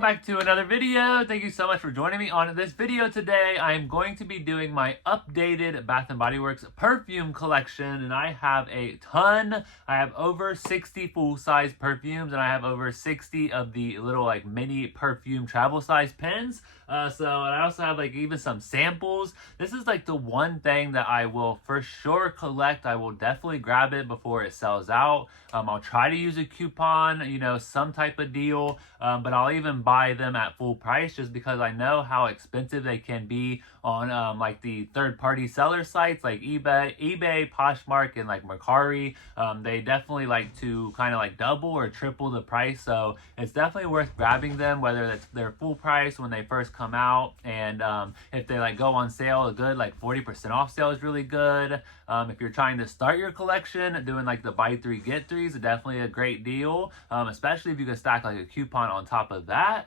Back to another video. Thank you so much for joining me on this video today. I am going to be doing my updated Bath & Body Works perfume collection, and I have a ton. I have over 60 full-size perfumes, and I have over 60 of the little like mini perfume travel size pens. And I also have like even some samples. This is like the one thing that I will for sure collect. I will definitely grab it before it sells out. I'll try to use a coupon, you know, some type of deal, but I'll even buy them at full price just because I know how expensive they can be on like the third-party seller sites like eBay, Poshmark, and like Mercari. They definitely like to kind of like double or triple the price, so it's definitely worth grabbing them, whether it's their full price when they first come out, and if they like go on sale, a good like 40% off sale is really good. If you're trying to start your collection, doing like the buy three get threes is definitely a great deal, especially if you can stack like a coupon on top of that.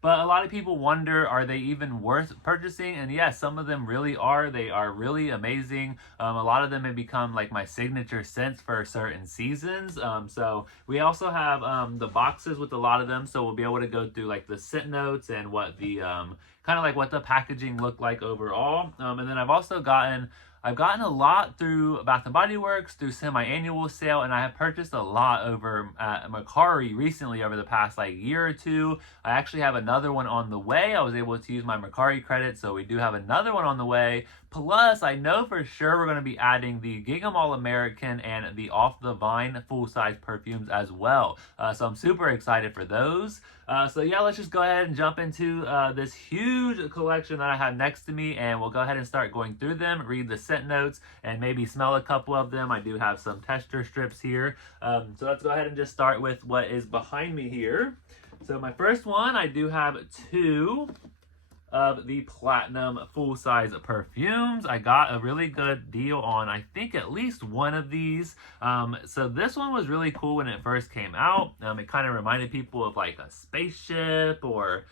But a lot of people wonder, are they even worth purchasing? And yes, some of them really are. They are really amazing. A lot of them have become like my signature scents for certain seasons. So we also have the boxes with a lot of them, so we'll be able to go through like the scent notes and what the kind of like what the packaging looked like overall. And then I've gotten a lot through Bath & Body Works, through semi-annual sale, and I have purchased a lot over at Mercari recently over the past like year or two. I actually have another one on the way. I was able to use my Mercari credit, so we do have another one on the way. Plus, I know for sure we're going to be adding the Gingham All-American and the Off the Vine full-size perfumes as well. So I'm super excited for those. So yeah, let's just go ahead and jump into this huge collection that I have next to me, and we'll go ahead and start going through them, read the scent notes, and maybe smell a couple of them. I do have some tester strips here. So let's go ahead and just start with what is behind me here. So my first one, I do have two of the Platinum full-size perfumes. I got a really good deal on, I think, at least one of these. So this one was really cool when it first came out. It kind of reminded people of like a spaceship or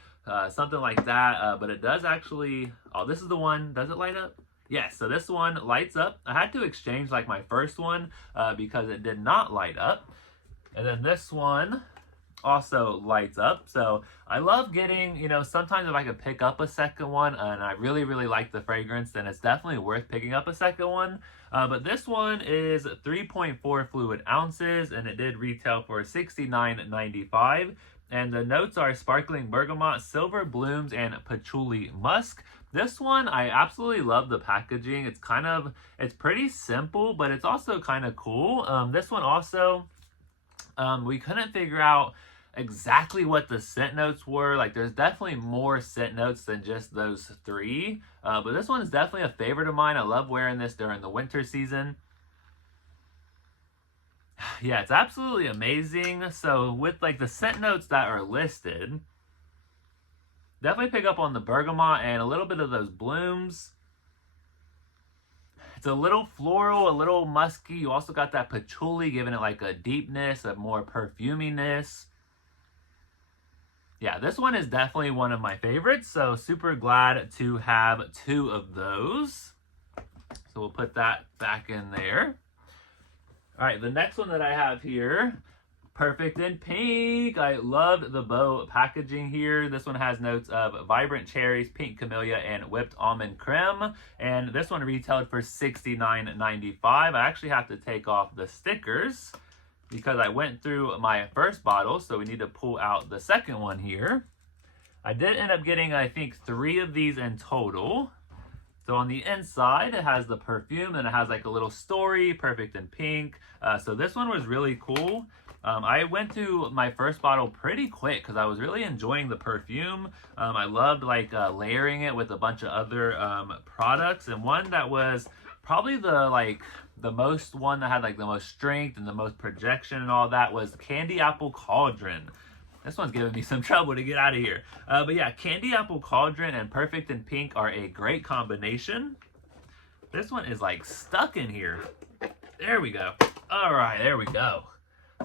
something like that. But it does actually, oh, this is the one, does it light up? Yes, so this one lights up. I had to exchange like my first one because it did not light up. And then this one also lights up. So I love getting, you know, sometimes if I could pick up a second one and I really like the fragrance, then it's definitely worth picking up a second one. But this one is 3.4 fluid ounces, and it did retail for $69.95. And the notes are sparkling bergamot, silver blooms, and patchouli musk. This one, I absolutely love the packaging. It's pretty simple, but it's also kind of cool. This one also, we couldn't figure out exactly what the scent notes were. Like, there's definitely more scent notes than just those three. But this one is definitely a favorite of mine. I love wearing this during the winter season. Yeah, it's absolutely amazing. So with like the scent notes that are listed, definitely pick up on the bergamot and a little bit of those blooms. It's a little floral, a little musky. You also got that patchouli, giving it like a deepness, a more perfuminess. Yeah, this one is definitely one of my favorites, so super glad to have two of those. So we'll put that back in there. All right, the next one that I have here, Perfect in Pink. I loved the bow packaging here. This one has notes of vibrant cherries, pink camellia, and whipped almond creme. And this one retailed for $69.95. I actually have to take off the stickers because I went through my first bottle, so we need to pull out the second one here. I did end up getting, I think, 3 of these in total. So on the inside, it has the perfume, and it has like a little story, Perfect in Pink. So this one was really cool. I went through my first bottle pretty quick because I was really enjoying the perfume. I loved like layering it with a bunch of other products, and one that was probably the most one that had like the most strength and the most projection and all that was Candy Apple Cauldron. This one's giving me some trouble to get out of here. But yeah, Candy Apple Cauldron and Perfect in Pink are a great combination. This one is like stuck in here. There we go. All right, there we go.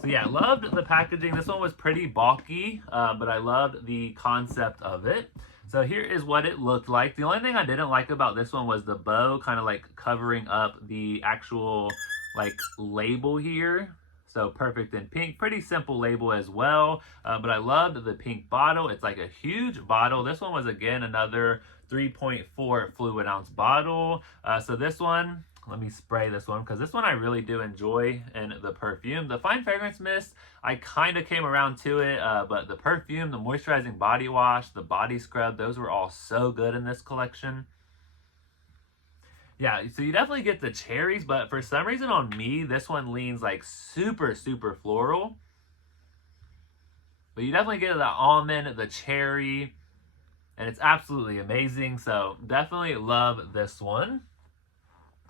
So yeah, loved the packaging. This one was pretty bulky, but I loved the concept of it. So here is what it looked like. The only thing I didn't like about this one was the bow kind of like covering up the actual like label here. So Perfect in Pink, pretty simple label as well. But I loved the pink bottle. It's like a huge bottle. This one was again another 3.4 fluid ounce bottle. So this one, let me spray this one because this one I really do enjoy in the perfume. The Fine Fragrance Mist, I kind of came around to it, but the perfume, the moisturizing body wash, the body scrub, those were all so good in this collection. Yeah, so you definitely get the cherries, but for some reason on me, this one leans like super, super floral. But you definitely get the almond, the cherry, and it's absolutely amazing. So definitely love this one.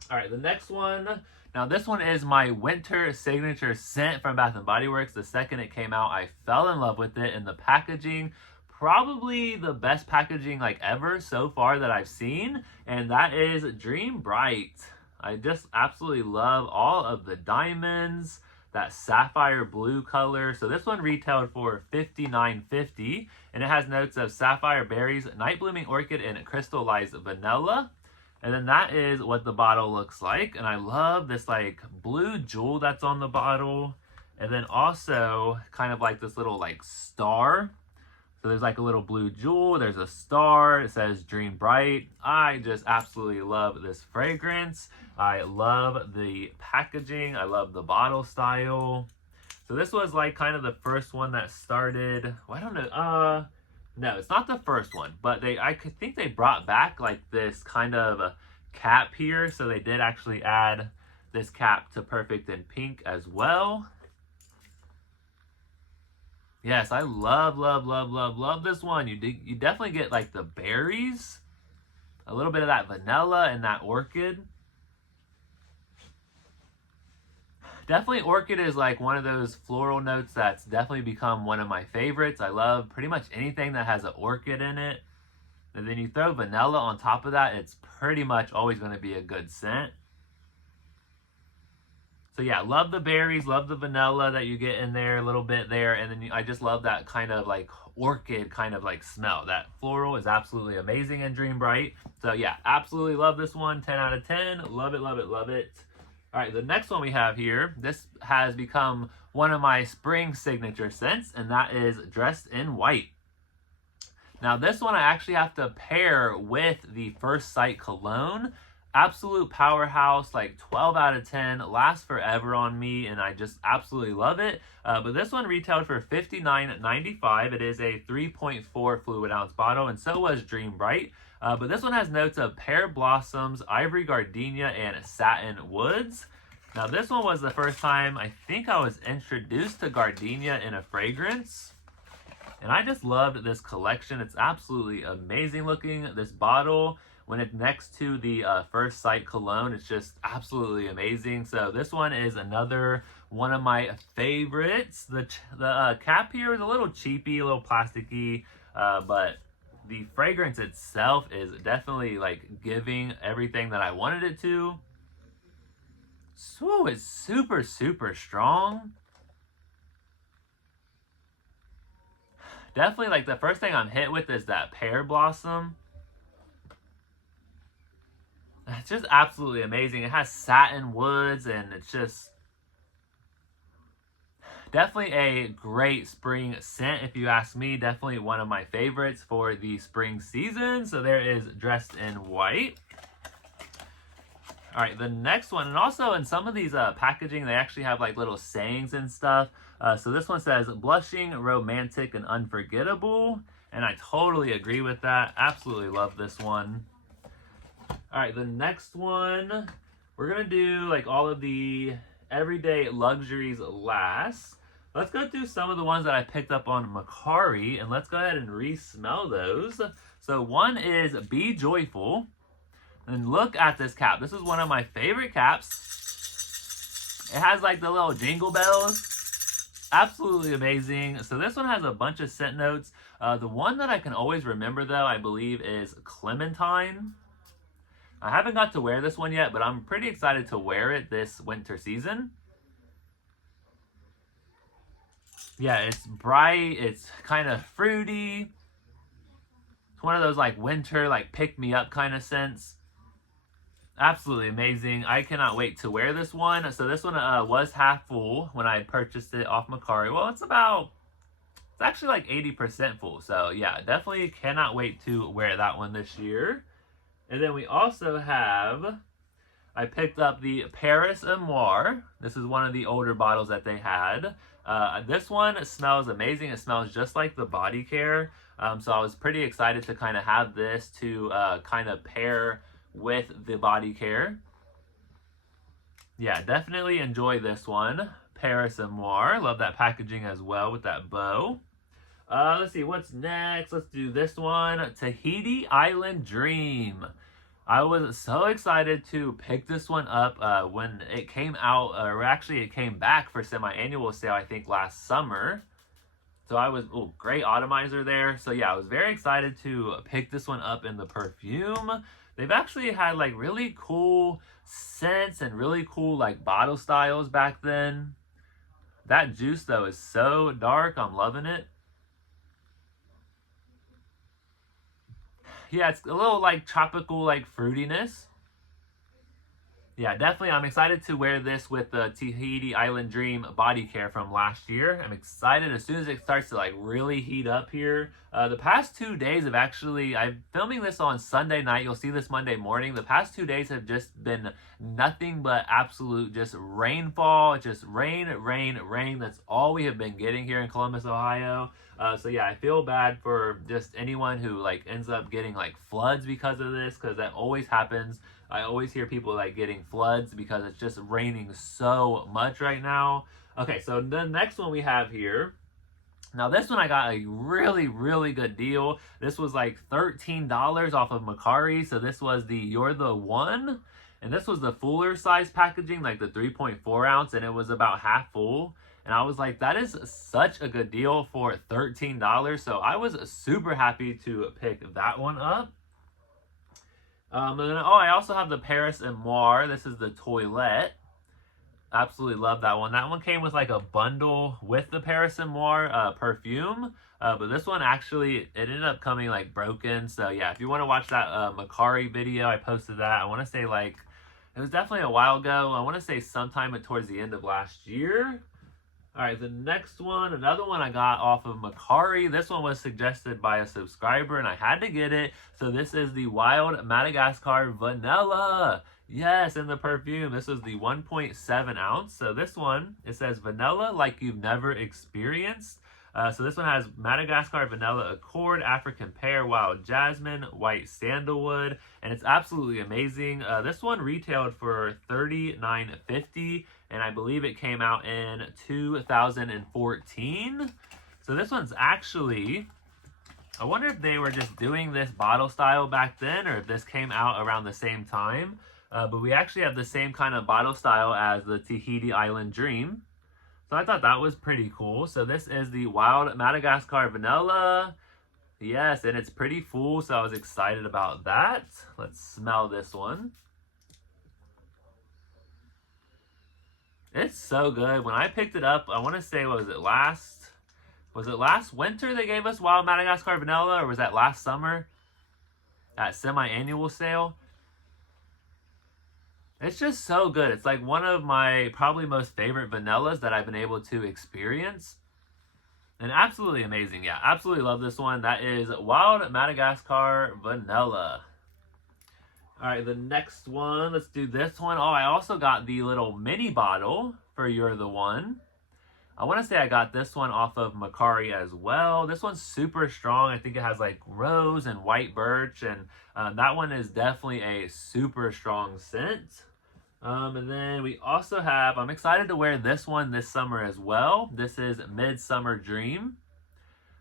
All right, the next one. Now this one is my winter signature scent from Bath & Body Works. The second it came out, I fell in love with it, and the packaging, probably the best packaging like ever so far that I've seen, and that is Dream Bright. I just absolutely love all of the diamonds, that sapphire blue color. So this one retailed for $59.50, and it has notes of sapphire berries, night blooming orchid, and crystallized vanilla. And then that is what the bottle looks like. And I love this like blue jewel that's on the bottle. And then also kind of like this little like star. So there's like a little blue jewel. There's a star. It says Dream Bright. I just absolutely love this fragrance. I love the packaging. I love the bottle style. So this was like kind of the first one that started. Well, I don't know. No, it's not the first one, but I think they brought back like this kind of cap here. So they did actually add this cap to Perfect in Pink as well. Yes, I love, love, love, love, love this one. You definitely get like the berries, a little bit of that vanilla and that orchid. Definitely orchid is like one of those floral notes that's definitely become one of my favorites. I love pretty much anything that has an orchid in it. And then you throw vanilla on top of that, it's pretty much always going to be a good scent. So yeah, love the berries, love the vanilla that you get in there a little bit there. And then I just love that kind of like orchid kind of like smell. That floral is absolutely amazing in Dream Bright. So yeah, absolutely love this one. 10 out of 10. Love it, love it, love it. All right, the next one we have here, this has become one of my spring signature scents, and that is Dressed in White. Now this one I actually have to pair with the First Sight cologne. Absolute powerhouse, like 12 out of 10, lasts forever on me, and I just absolutely love it. But this one retailed for $59.95. It is a 3.4 fluid ounce bottle, and so was Dream Bright. But this one has notes of pear blossoms, ivory gardenia, and satin woods. Now this one was the first time I think I was introduced to gardenia in a fragrance. And I just loved this collection. It's absolutely amazing looking. This bottle, when it's next to the First Sight cologne, it's just absolutely amazing. So this one is another one of my favorites. The cap here is a little cheapy, a little plasticky, but the fragrance itself is definitely like giving everything that I wanted it to. So it's super, super strong. Definitely like the first thing I'm hit with is that pear blossom. It's just absolutely amazing. It has satin woods, and it's just definitely a great spring scent if you ask me. Definitely one of my favorites for the spring season. So there is Dressed in White. All right, the next one, and also in some of these packaging, they actually have like little sayings and stuff. So this one says, blushing, romantic, and unforgettable. And I totally agree with that. Absolutely love this one. All right, the next one, we're going to do like all of the everyday luxuries last. Let's go through some of the ones that I picked up on Mercari, and let's go ahead and re-smell those. So one is Be Joyful. And look at this cap. This is one of my favorite caps. It has like the little jingle bells. Absolutely amazing. So this one has a bunch of scent notes. The one that I can always remember though, I believe, is Clementine. I haven't got to wear this one yet, but I'm pretty excited to wear it this winter season. Yeah, it's bright. It's kind of fruity. It's one of those like winter, like pick me up kind of scents. Absolutely amazing. I cannot wait to wear this one. So this one was half full when I purchased it off Mercari. Well, it's actually like 80% full. So yeah, definitely cannot wait to wear that one this year. And then we also have, I picked up the Paris Amour. This is one of the older bottles that they had. This one smells amazing. It smells just like the body care. So I was pretty excited to kind of have this to kind of pair with the body care. Yeah, definitely enjoy this one. Paris Amour. Love that packaging as well with that bow. Let's see, what's next? Let's do this one. Tahiti Island Dream. I was so excited to pick this one up when it came out, or actually it came back for semi-annual sale, I think last summer. So I was, great atomizer there. So yeah, I was very excited to pick this one up in the Perfume. They've actually had like really cool scents and really cool like bottle styles back then. That juice though is so dark. I'm loving it. Yeah, it's a little like tropical like fruitiness. Yeah, definitely. I'm excited to wear this with the Tahiti Island Dream body care from last year. I'm excited as soon as it starts to like really heat up here. The past 2 days have actually, I'm filming this on Sunday night. You'll see this Monday morning. The past 2 days have just been nothing but absolute just rainfall, just rain, rain, rain. That's all we have been getting here in Columbus, Ohio. So yeah, I feel bad for just anyone who like ends up getting like floods because of this, because that always happens. I always hear people like getting floods because it's just raining so much right now. Okay, so the next one we have here. Now this one I got a really, really good deal. This was like $13 off of Mercari. So this was the You're the One. And this was the fuller size packaging, like the 3.4 ounce, and it was about half full. And I was like, that is such a good deal for $13. So I was super happy to pick that one up. And then, I also have the Paris Amour. This is the Toilette. Absolutely love that one. That one came with like a bundle with the Paris Amour perfume. But this one actually, it ended up coming like broken. So yeah, if you want to watch that Mercari video, I posted that. I want to say like, it was definitely a while ago. I want to say sometime towards the end of last year. All right, the next one, another one I got off of Mercari. This one was suggested by a subscriber, and I had to get it. So this is the Wild Madagascar Vanilla. Yes, in the Perfume. This is the 1.7 ounce. So this one, it says vanilla like you've never experienced. So this one has Madagascar Vanilla Accord, African Pear, Wild Jasmine, White Sandalwood, and it's absolutely amazing. This one retailed for $39.50, and I believe it came out in 2014. So this one's actually, I wonder if they were just doing this bottle style back then, or if this came out around the same time. But we actually have the same kind of bottle style as the Tahiti Island Dream. So I thought that was pretty cool. So this is the Wild Madagascar Vanilla. Yes, and it's pretty full, so I was excited about that. Let's smell this one. It's so good. When I picked it up, I want to say, was it last winter they gave us Wild Madagascar Vanilla, or was that last summer at semi-annual sale? It's just so good. It's like one of my probably most favorite vanillas that I've been able to experience. And absolutely amazing. Yeah, absolutely love this one. That is Wild Madagascar Vanilla. All right, the next one. Let's do this one. I also got the little mini bottle for You're the One. I want to say I got this one off of Mercari as well. This one's super strong. I think it has like rose and white birch, and that one is definitely a super strong scent. And then we also have, I'm excited to wear this one this summer as well. This is Midsummer Dream.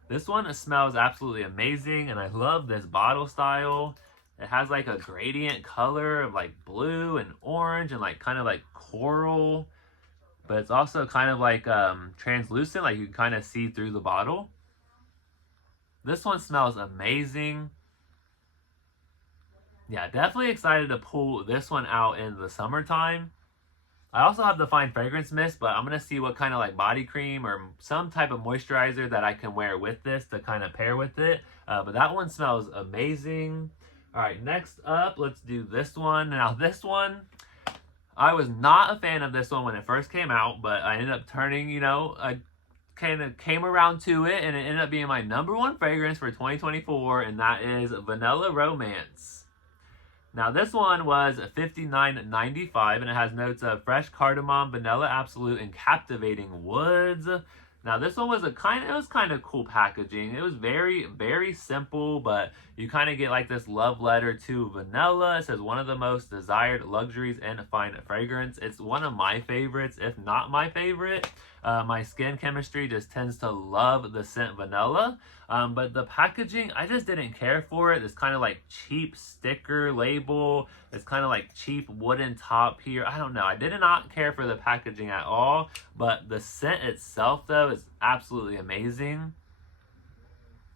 This one smells absolutely amazing, and I love this bottle style. It has like a gradient color of like blue and orange and like kind of like coral. But it's also kind of like translucent, like you can kind of see through the bottle. This one smells amazing. Yeah, definitely excited to pull this one out in the summertime. I also have the Fine Fragrance Mist, but I'm going to see what kind of like body cream or some type of moisturizer that I can wear with this to kind of pair with it. But that one smells amazing. All right, next up, let's do this one. Now this one, I was not a fan of this one when it first came out, but I ended up turning, you know, I kind of came around to it, and it ended up being my #1 fragrance for 2024, and that is Vanilla Romance. Now this one was $59.95, and it has notes of fresh cardamom, vanilla absolute, and captivating woods. Now this one was kind of cool packaging. It was very, very simple, but you kind of get like this love letter to vanilla. It says one of the most desired luxuries and fine fragrance. It's one of my favorites, if not my favorite. My skin chemistry just tends to love the scent vanilla. But the packaging, I just didn't care for it. This kind of like cheap sticker label. It's kind of like cheap wooden top here. I don't know. I did not care for the packaging at all. But the scent itself, though, is absolutely amazing.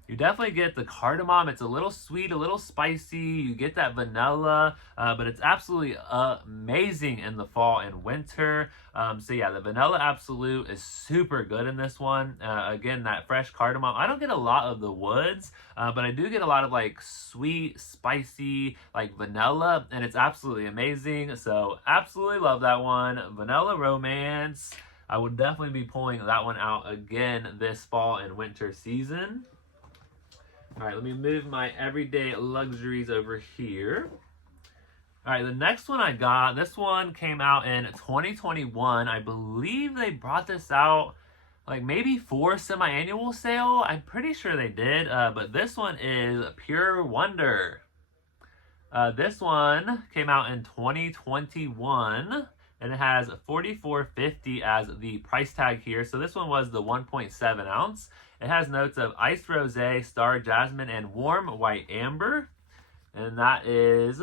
You definitely get the cardamom. It's a little sweet, a little spicy. You get that vanilla, but it's absolutely amazing in the fall and winter. So yeah, the vanilla absolute is super good in this one. Again, that fresh cardamom. I don't get a lot of the woods, but I do get a lot of like sweet, spicy, like vanilla, and it's absolutely amazing. So absolutely love that one. Vanilla Romance. I would definitely be pulling that one out again this fall and winter season. All right, let me move my everyday luxuries over here. All right, the next one I got, this one came out in 2021. I believe they brought this out like maybe for semi-annual sale. I'm pretty sure they did, but this one is Pure Wonder. This one came out in 2021. And it has $44.50 as the price tag here. So this one was the 1.7 ounce. It has notes of iced rosé, star jasmine, and warm white amber. And that is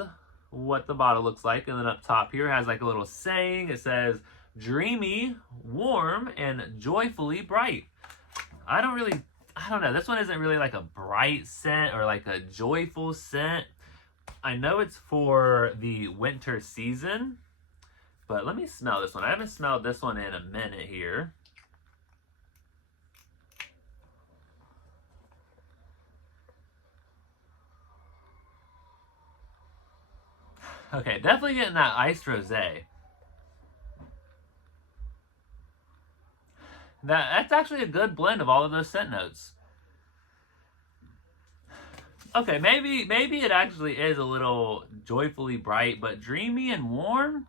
what the bottle looks like. And then up top here it has like a little saying. It says, dreamy, warm, and joyfully bright. I don't know. This one isn't really like a bright scent or like a joyful scent. I know it's for the winter season. But let me smell this one. I haven't smelled this one in a minute here. Okay, definitely getting that iced rosé. That's actually a good blend of all of those scent notes. Okay, maybe it actually is a little joyfully bright, but dreamy and warm?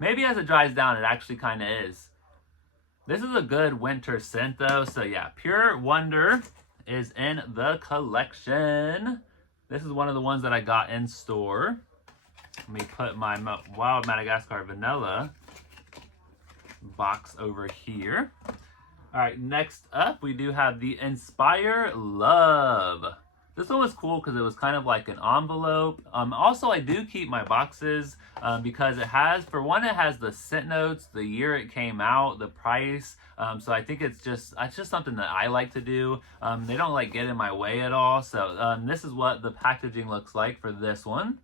Maybe as it dries down, it actually kind of is. This is a good winter scent, though. So yeah, Pure Wonder is in the collection. This is one of the ones that I got in store. Let me put my Wild Madagascar Vanilla box over here. All right, next up, we do have the Inspire Love. This one was cool because it was kind of like an envelope. Also, I do keep my boxes because it has, for one, it has the scent notes, the year it came out, the price. So I think it's just something that I like to do. They don't like get in my way at all. So this is what the packaging looks like for this one.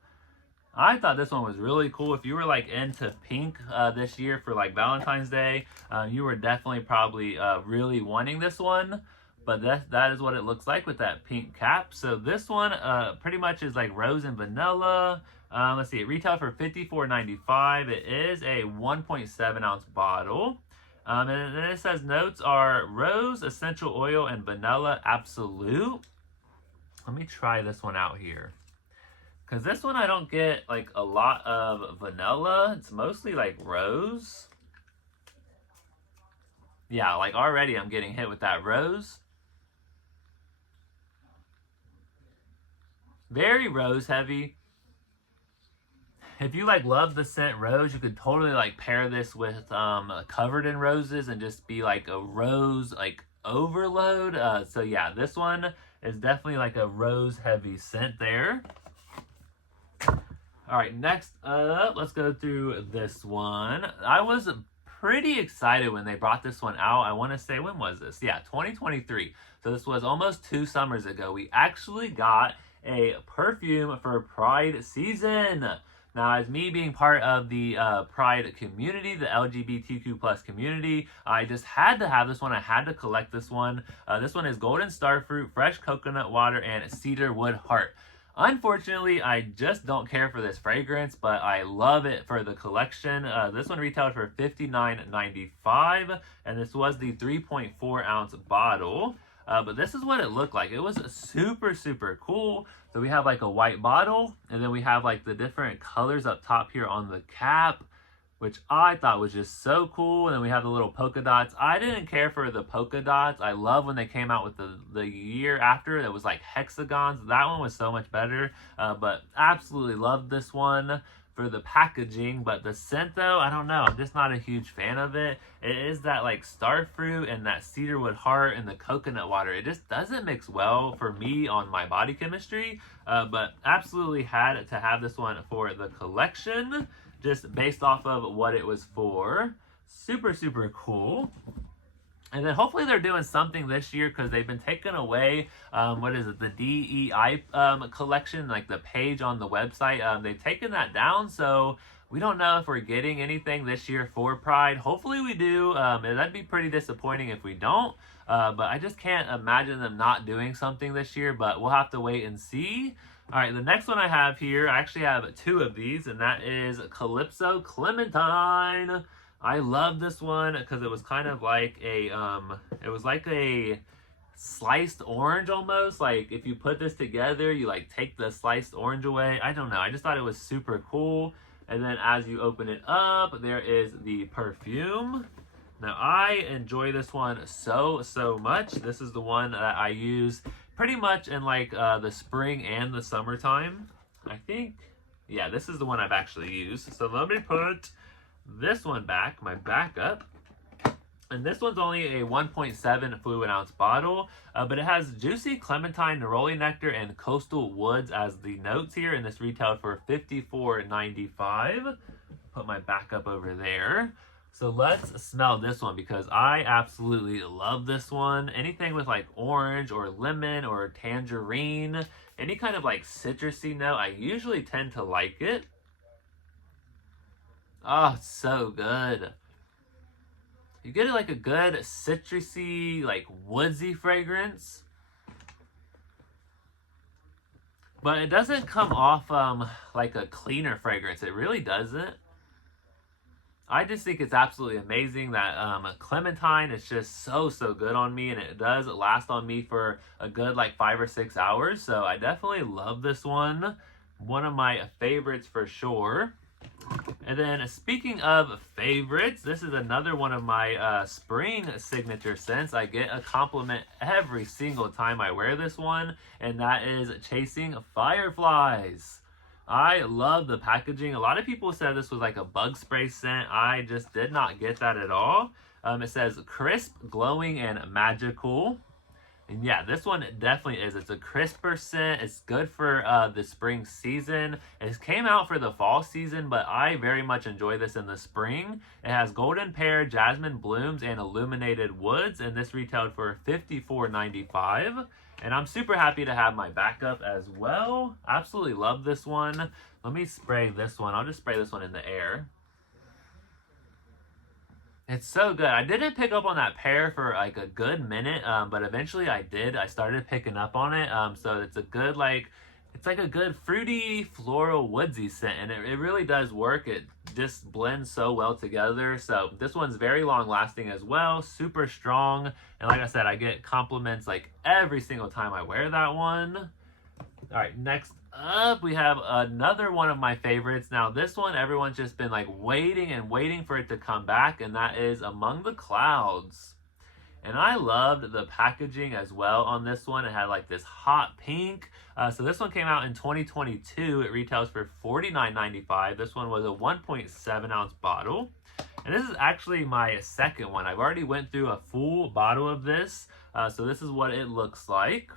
I thought this one was really cool. If you were like into pink this year for like Valentine's Day, you were definitely probably really wanting this one. But that is what it looks like with that pink cap. So this one pretty much is like rose and vanilla. Let's see, it retailed for $54.95. It is a 1.7 ounce bottle. And then it says notes are rose, essential oil, and vanilla absolute. Let me try this one out here. Because this one I don't get like a lot of vanilla. It's mostly like rose. Yeah, like already I'm getting hit with that rose. Very rose heavy. If you like love the scent rose, you could totally like pair this with Covered in Roses and just be like a rose like overload. So yeah, this one is definitely like a rose heavy scent there. All right, next up, let's go through this one. I was pretty excited when they brought this one out. I want to say, when was this? Yeah, 2023. So this was almost 2 summers ago. We actually got a perfume for Pride season. Now, as me being part of the Pride community, the LGBTQ plus community, I just had to have this one. I had to collect this one. This one is Golden Starfruit, Fresh Coconut Water, and Cedar Wood Heart. Unfortunately, I just don't care for this fragrance, but I love it for the collection. This one retailed for $59.95, and this was the 3.4 ounce bottle. But this is what it looked like. It was super, super cool. So we have like a white bottle, and then we have like the different colors up top here on the cap, which I thought was just so cool. And then we have the little polka dots. I didn't care for the polka dots. I love when they came out with the year after. It was like hexagons. That one was so much better. But absolutely loved this one for the packaging. But the scent though, I don't know. I'm just not a huge fan of it. It is that like starfruit and that cedarwood heart and the coconut water. It just doesn't mix well for me on my body chemistry. But absolutely had to have this one for the collection, just based off of what it was for. Super, super cool. And then hopefully they're doing something this year, because they've been taking away, what is it, the DEI collection, like the page on the website. They've taken that down, so we don't know if we're getting anything this year for Pride. Hopefully we do. And that'd be pretty disappointing if we don't. But I just can't imagine them not doing something this year, but we'll have to wait and see. All right, the next one I have here, I actually have two of these, and that is Calypso Clementine. I love this one because it was kind of like a, it was like a sliced orange almost. Like if you put this together, you like take the sliced orange away. I don't know. I just thought it was super cool. And then as you open it up, there is the perfume. Now I enjoy this one so much. This is the one that I use pretty much in like the spring and the summertime. I think, yeah, this is the one I've actually used. So let me put this one back, my backup. And this one's only a 1.7 fluid ounce bottle, but it has juicy clementine, neroli nectar, and coastal woods as the notes here, and this retailed for $54.95. Put my backup over there. So let's smell this one, because I absolutely love this one. Anything with like orange or lemon or tangerine, any kind of like citrusy note, I usually tend to like it. Oh, it's so good. You get like a good citrusy, like woodsy fragrance. But it doesn't come off like a cleaner fragrance. It really doesn't. I just think it's absolutely amazing that clementine is just so good on me, and it does last on me for a good like 5 or 6 hours. So I definitely love this one. One of my favorites for sure. And then speaking of favorites, this is another one of my spring signature scents. I get a compliment every single time I wear this one, and that is Chasing Fireflies. I love the packaging. A lot of people said this was like a bug spray scent. I just did not get that at all. It says crisp, glowing, and magical. And yeah, this one definitely is. It's a crisper scent. It's good for the spring season. It came out for the fall season, but I very much enjoy this in the spring. It has golden pear, jasmine blooms, and illuminated woods, and this retailed for $54.95. And I'm super happy to have my backup as well. Absolutely love this one. Let me spray this one. I'll just spray this one in the air. It's so good. I didn't pick up on that pear for like a good minute, but eventually I did. I started picking up on it. So it's a good it's like a good fruity, floral, woodsy scent, and it really does work. It just blends so well together. So this one's very long lasting as well, super strong. And like I said, I get compliments like every single time I wear that one. All right, next up, we have another one of my favorites. Now this one, everyone's just been like waiting and waiting for it to come back, and that is Among the Clouds. And I loved the packaging as well on this one. It had like this hot pink. So this one came out in 2022. It retails for $49.95. This one was a 1.7 ounce bottle. And this is actually my second one. I've already went through a full bottle of this. So this is what it looks like.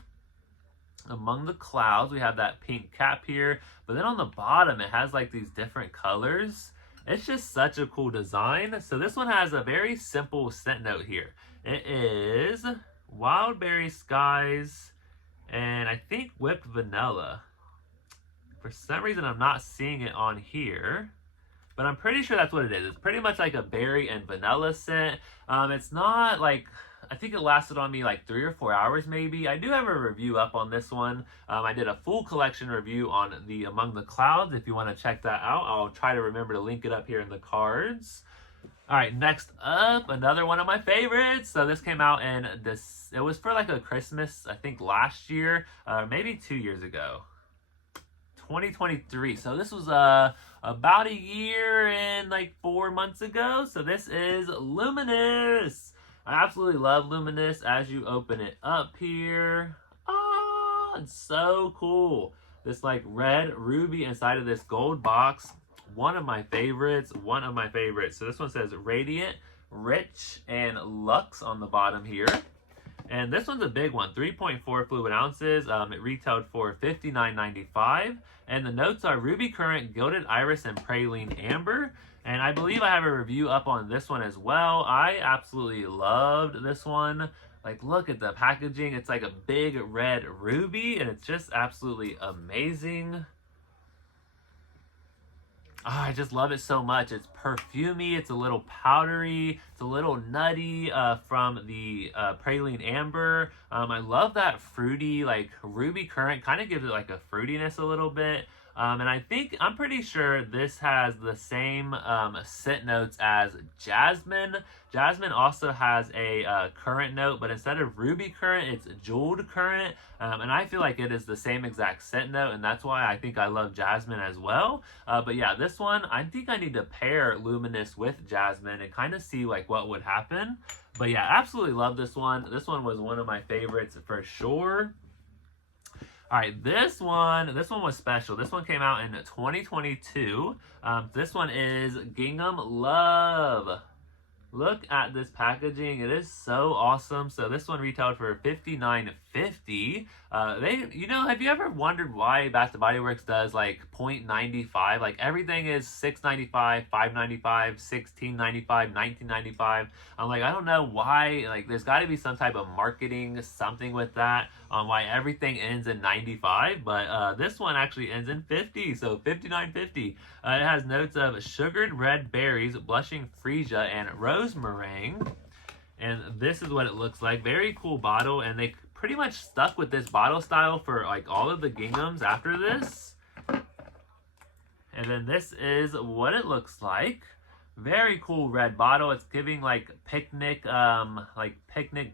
Among the Clouds, we have that pink cap here. But then on the bottom, it has like these different colors. It's just such a cool design. So this one has a very simple scent note here. It is Wild Berry Skies and I think whipped vanilla. For some reason, I'm not seeing it on here, but I'm pretty sure that's what it is. It's pretty much like a berry and vanilla scent. It's not like, I think it lasted on me like 3 or 4 hours maybe. I do have a review up on this one. I did a full collection review on the Among the Clouds. If you want to check that out, I'll try to remember to link it up here in the cards. All right, next up, another one of my favorites. So this came out in this, it was for like a Christmas, I think last year, maybe 2 years ago. 2023. So this was about a year and like 4 months ago. So this is Luminous. I absolutely love Luminous as you open it up here. Ah, it's so cool. This like red ruby inside of this gold box. One of my favorites. So this one says Radiant, Rich, and Luxe on the bottom here. And this one's a big one, 3.4 fluid ounces. It retailed for $59.95. And the notes are Ruby Currant, Gilded Iris, and Praline Amber. And I believe I have a review up on this one as well. I absolutely loved this one. Like, look at the packaging. It's like a big red ruby, and it's just absolutely amazing. Oh, I just love it so much. It's perfumey, it's a little powdery, it's a little nutty from the Praline Amber. I love that fruity, like Ruby Currant, kind of gives it like a fruitiness a little bit. And I'm pretty sure this has the same scent notes as Jasmine. Jasmine also has a currant note, but instead of ruby currant, it's jeweled currant. And I feel like it is the same exact scent note, and that's why I think I love Jasmine as well. But yeah, this one, I think I need to pair Luminous with Jasmine and kind of see like what would happen. But yeah, absolutely love this one. This one was one of my favorites for sure. All right, this one was special. This one came out in 2022. This one is Gingham Love. Look at this packaging. It is so awesome. So this one retailed for $59.50. Have you ever wondered why Bath & Body Works does like 0.95? Like everything is $6.95, $5.95, $16.95, $19.95. I'm like, I don't know why. Like there's got to be some type of marketing, something with that on why everything ends in 95. But this one actually ends in 50, so $59.50. It has notes of sugared red berries, blushing freesia, and rose meringue. And this is what it looks like. Very cool bottle, and they pretty much stuck with this bottle style for like all of the ginghams after this. And then this is what it looks like. Very cool red bottle. It's giving like picnic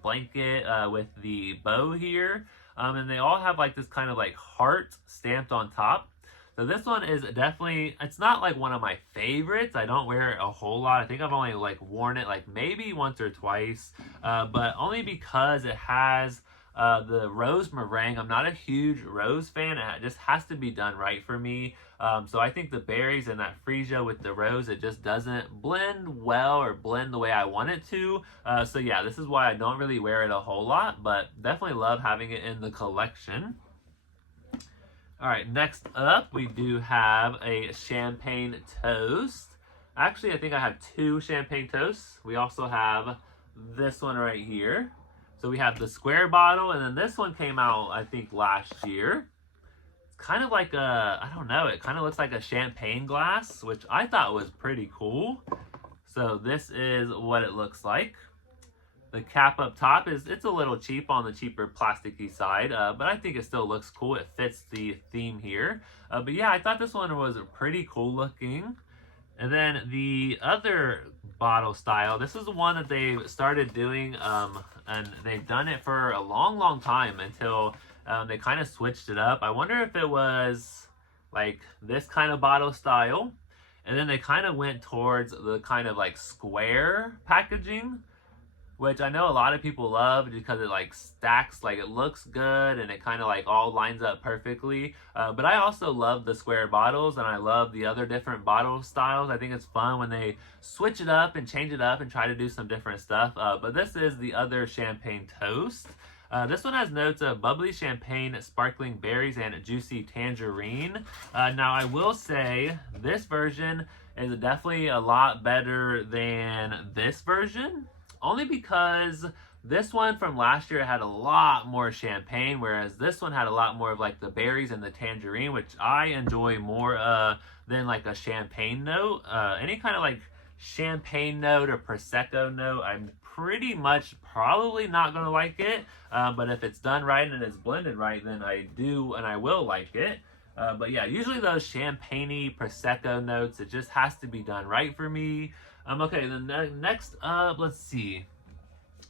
blanket with the bow here. And they all have like this kind of like heart stamped on top. So this one is definitely, it's not like one of my favorites. I don't wear it a whole lot. I think I've only like worn it like maybe once or twice, but only because it has the rose meringue. I'm not a huge rose fan. It just has to be done right for me. So I think the berries and that freesia with the rose, it just doesn't blend well or blend the way I want it to. So yeah, this is why I don't really wear it a whole lot, but definitely love having it in the collection. All right, next up, we do have a champagne toast. Actually, I think I have 2 champagne toasts. We also have this one right here. So we have the square bottle, and then this one came out, I think, last year. It's kind of like I don't know, it kind of looks like a champagne glass, which I thought was pretty cool. So this is what it looks like. The cap up top it's a little cheap on the cheaper plasticky side, but I think it still looks cool. It fits the theme here. But yeah, I thought this one was pretty cool looking. And then the other bottle style, this is the one that they started doing, and they've done it for a long time until they kind of switched it up. I wonder if it was like this kind of bottle style, and then they kind of went towards the kind of like square packaging, which I know a lot of people love because it like stacks, like it looks good and it kind of like all lines up perfectly. But I also love the square bottles, and I love the other different bottle styles. I think it's fun when they switch it up and change it up and try to do some different stuff. But this is the other champagne toast. This one has notes of bubbly champagne, sparkling berries, and juicy tangerine. Now I will say this version is definitely a lot better than this version. Only because This one from last year had a lot more champagne, whereas this one had a lot more of like the berries and the tangerine, which I enjoy more than like a champagne note. Any kind of like champagne note or Prosecco note, I'm pretty much probably not going to like it. But if it's done right and it's blended right, then I do and I will like it. But yeah, usually those champagne-y Prosecco notes, it just has to be done right for me. Okay, then next up, let's see.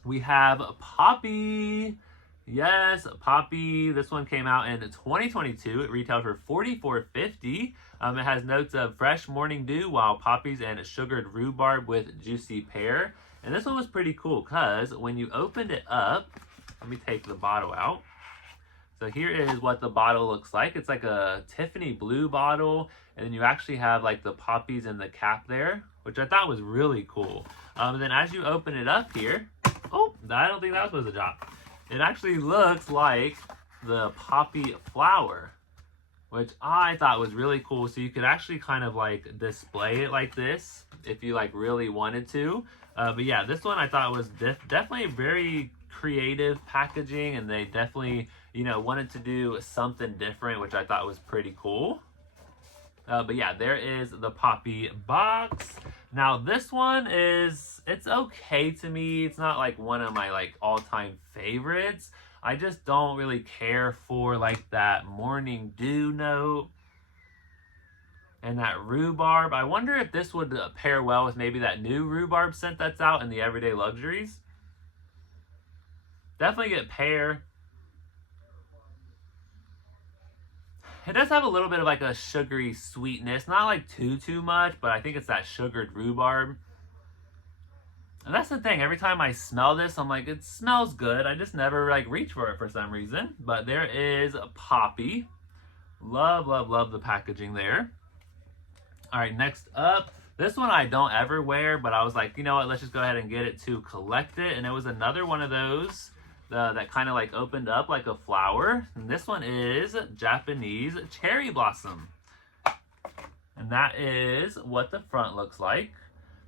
We have Poppy. Yes, Poppy. This one came out in 2022. It retailed for $44.50. It has notes of fresh morning dew, wild poppies, and sugared rhubarb with juicy pear. And this one was pretty cool because when you opened it up, let me take the bottle out. So here is what the bottle looks like. It's like a Tiffany blue bottle, and then you actually have like the poppies in the cap there, which I thought was really cool. And then as you open it up here, oh, I don't think that was supposed to drop. It actually looks like the poppy flower, which I thought was really cool. So you could actually kind of like display it like this if you like really wanted to. But yeah, this one I thought was definitely very creative packaging, and they definitely, you know, wanted to do something different, which I thought was pretty cool. But yeah, there is the Poppy box. Now this one is, it's okay to me. It's not like one of my like all-time favorites. I just don't really care for like that morning dew note and that rhubarb. I wonder if this would pair well with maybe that new rhubarb scent that's out in the Everyday Luxuries. Definitely get pear. It does have a little bit of like a sugary sweetness, not like too much, but I think it's that sugared rhubarb. And that's the thing, every time I smell this, I'm like, it smells good. I just never like reach for it for some reason. But there is Poppy. Love, love, love the packaging there. All right, next up, this one I don't ever wear, but I was like, you know what, let's just go ahead and get it to collect it. And it was another one of those that kind of like opened up like a flower. And this one is Japanese cherry blossom. And that is what the front looks like.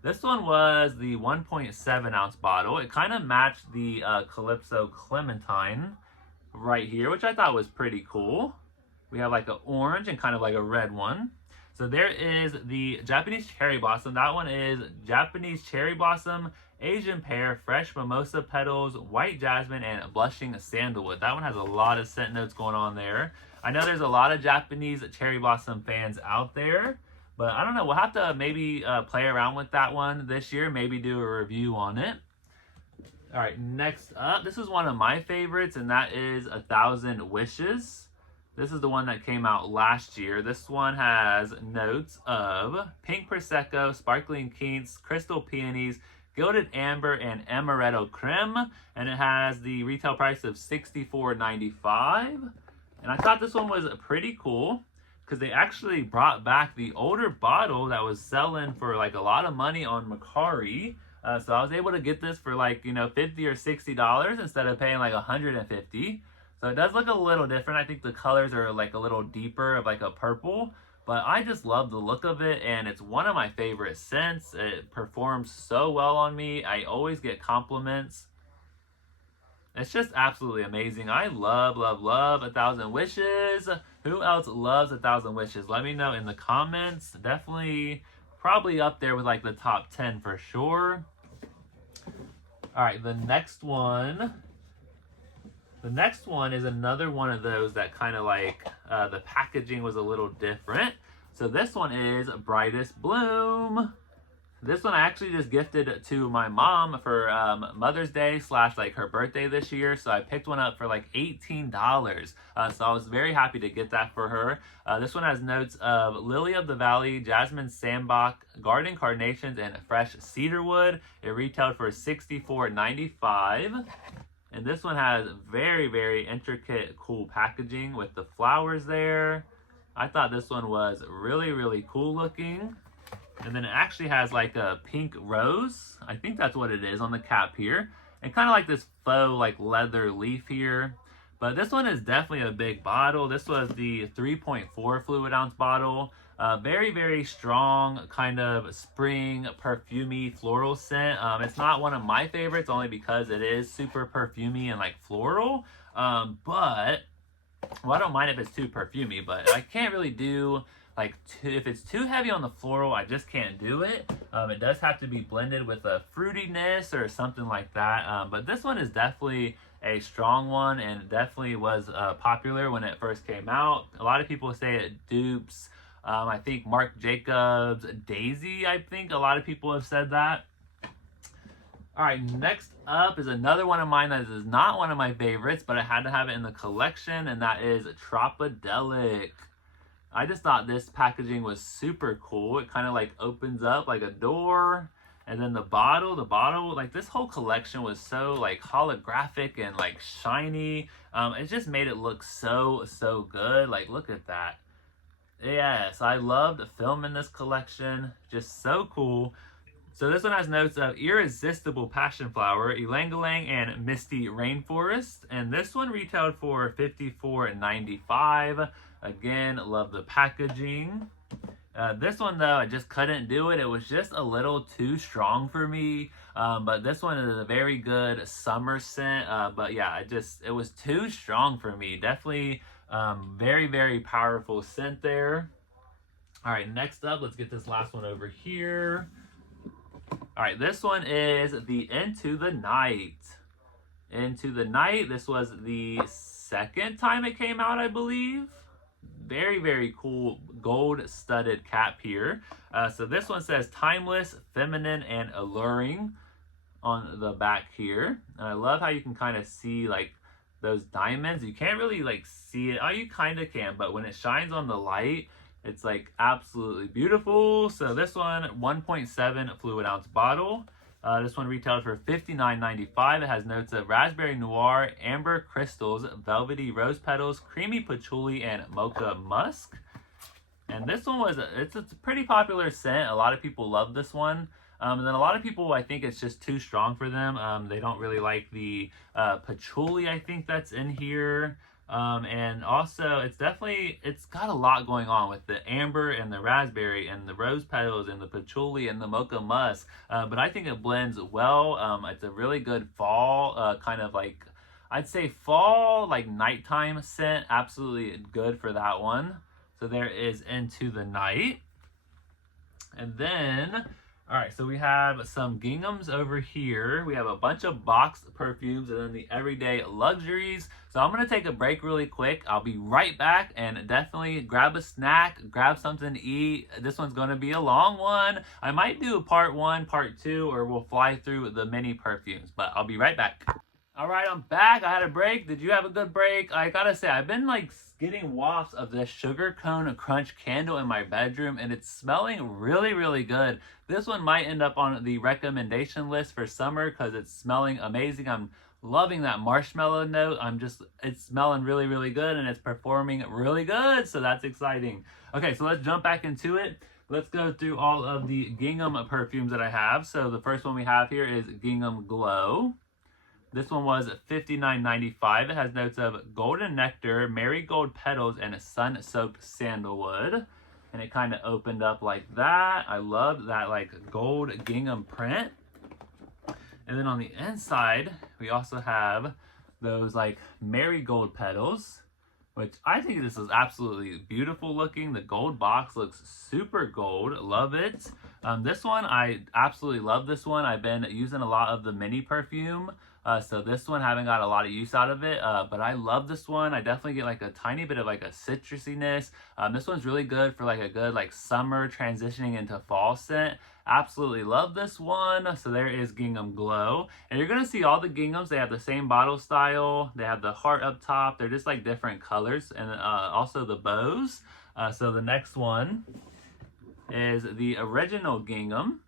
This one was the 1.7 ounce bottle. It kind of matched the Calypso Clementine right here, which I thought was pretty cool. We have like an orange and kind of like a red one. So there is the Japanese cherry blossom. That one is Japanese cherry blossom, Asian pear, fresh mimosa petals, white jasmine, and blushing sandalwood. That one has a lot of scent notes going on there. I know there's a lot of Japanese cherry blossom fans out there, but I don't know. We'll have to maybe play around with that one this year, maybe do a review on it. All right, next up, this is one of my favorites, and that is 1,000 Wishes. This is the one that came out last year. This one has notes of pink Prosecco, sparkling quince, crystal peonies, gilded amber, and amaretto creme. And it has the retail price of $64.95. And I thought this one was pretty cool because they actually brought back the older bottle that was selling for like a lot of money on Mercari. So I was able to get this for like, you know, $50 or $60 instead of paying like $150. So it does look a little different. I think the colors are like a little deeper of like a purple, but I just love the look of it, and it's one of my favorite scents. It performs so well on me. I always get compliments. It's just absolutely amazing. I love, love, love 1,000 Wishes. Who else loves 1,000 Wishes? Let me know in the comments. Definitely probably up there with like the top 10 for sure. All right, the next one. The next one is another one of those that kind of like the packaging was a little different. So this one is Brightest Bloom. This one I actually just gifted to my mom for Mother's Day / like her birthday this year. So I picked one up for like $18. So I was very happy to get that for her. This one has notes of Lily of the Valley, Jasmine Sandbach, Garden Carnations, and fresh cedarwood. It retailed for $64.95. And this one has very, very intricate, cool packaging with the flowers there. I thought this one was really, really cool looking. And then it actually has like a pink rose. I think that's what it is on the cap here. And kind of like this faux like leather leaf here. But this one is definitely a big bottle. This was the 3.4 fluid ounce bottle. Very, very strong kind of spring perfumey floral scent. It's not one of my favorites only because it is super perfumey and like floral. But well, I don't mind if it's too perfumey, but I can't really do like if it's too heavy on the floral, I just can't do it. It does have to be blended with a fruitiness or something like that. But this one is definitely a strong one and definitely was popular when it first came out. A lot of people say it dupes. I think Marc Jacobs Daisy, I think a lot of people have said that. All right, next up is another one of mine that is not one of my favorites, but I had to have it in the collection, and that is Tropidelic. I just thought this packaging was super cool. It kind of like opens up like a door, and then the bottle, like this whole collection was so like holographic and like shiny. It just made it look so good. Like, look at that. Yes, I loved filming this collection. Just so cool. So this one has notes of Irresistible Passion Flower, Ylang Ylang, and Misty Rainforest. And this one retailed for $54.95. Again, love the packaging. This one though, I just couldn't do it. It was just a little too strong for me. But this one is a very good summer scent. But yeah, it was too strong for me. Definitely very, very powerful scent there. All right, next up, let's get this last one over here. All right, this one is the Into the Night. Into the Night, this was the second time it came out, I believe. Very, very cool gold studded cap here. So this one says timeless, feminine, and alluring on the back here. And I love how you can kind of see like those diamonds. You can't really like see it. Oh, you kind of can, but when it shines on the light, it's like absolutely beautiful. So this one, 1.7 fluid ounce bottle. This one retailed for $59.95. It has notes of raspberry noir, amber crystals, velvety rose petals, creamy patchouli, and mocha musk. And this one it's a pretty popular scent. A lot of people love this one. And then a lot of people, I think it's just too strong for them. They don't really like the patchouli, I think, that's in here. And also it's got a lot going on with the amber and the raspberry and the rose petals and the patchouli and the mocha musk. But I think it blends well. It's a really good fall, kind of like, I'd say fall, like nighttime scent. Absolutely good for that one. So there is Into the Night. And then, all right, so we have some ginghams over here. We have a bunch of boxed perfumes and then the everyday luxuries. So I'm going to take a break really quick. I'll be right back and definitely grab a snack, grab something to eat. This one's going to be a long one. I might do a part 1, part 2, or we'll fly through the mini perfumes, but I'll be right back. All right, I'm back. I had a break. Did you have a good break? I gotta say, I've been like getting wafts of this sugar cone crunch candle in my bedroom, and it's smelling really, really good. This one might end up on the recommendation list for summer because it's smelling amazing. I'm loving that marshmallow note. It's smelling really, really good, and it's performing really good, so that's exciting. Okay, so let's jump back into it. Let's go through all of the gingham perfumes that I have. So the first one we have here is Gingham Glow. This one was $59.95. It has notes of golden nectar, marigold petals, and sun-soaked sandalwood. And it kind of opened up like that. I love that like gold gingham print. And then on the inside, we also have those like marigold petals, which I think this is absolutely beautiful looking. The gold box looks super gold. Love it. This one, I absolutely love this one. I've been using a lot of the mini perfume. So this one, haven't got a lot of use out of it, but I love this one. I definitely get like a tiny bit of like a citrusiness. This one's really good for like a good like summer transitioning into fall scent. Absolutely love this one. So there is Gingham Glow. And you're going to see all the ginghams. They have the same bottle style. They have the heart up top. They're just like different colors. And also the bows. So the next one is the original gingham.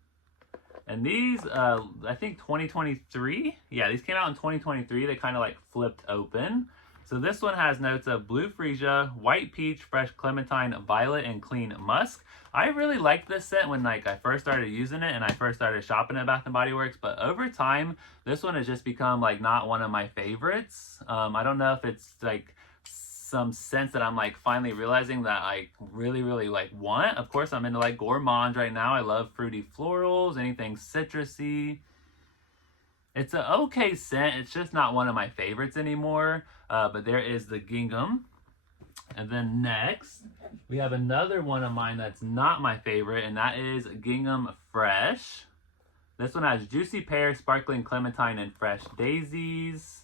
And these, I think 2023. Yeah, these came out in 2023. They kind of like flipped open. So this one has notes of blue freesia, white peach, fresh clementine, violet, and clean musk. I really liked this scent when I first started using it and I first started shopping at Bath & Body Works, but over time, this one has just become not one of my favorites. I don't know if it's some sense that I'm finally realizing that I really want. Of course, I'm into gourmands right now. I love fruity florals, anything citrusy. It's an okay scent. It's just not one of my favorites anymore. But there is the Gingham. And then next, we have another one of mine that's not my favorite, and that is Gingham Fresh. This one has juicy pear, sparkling clementine, and fresh daisies.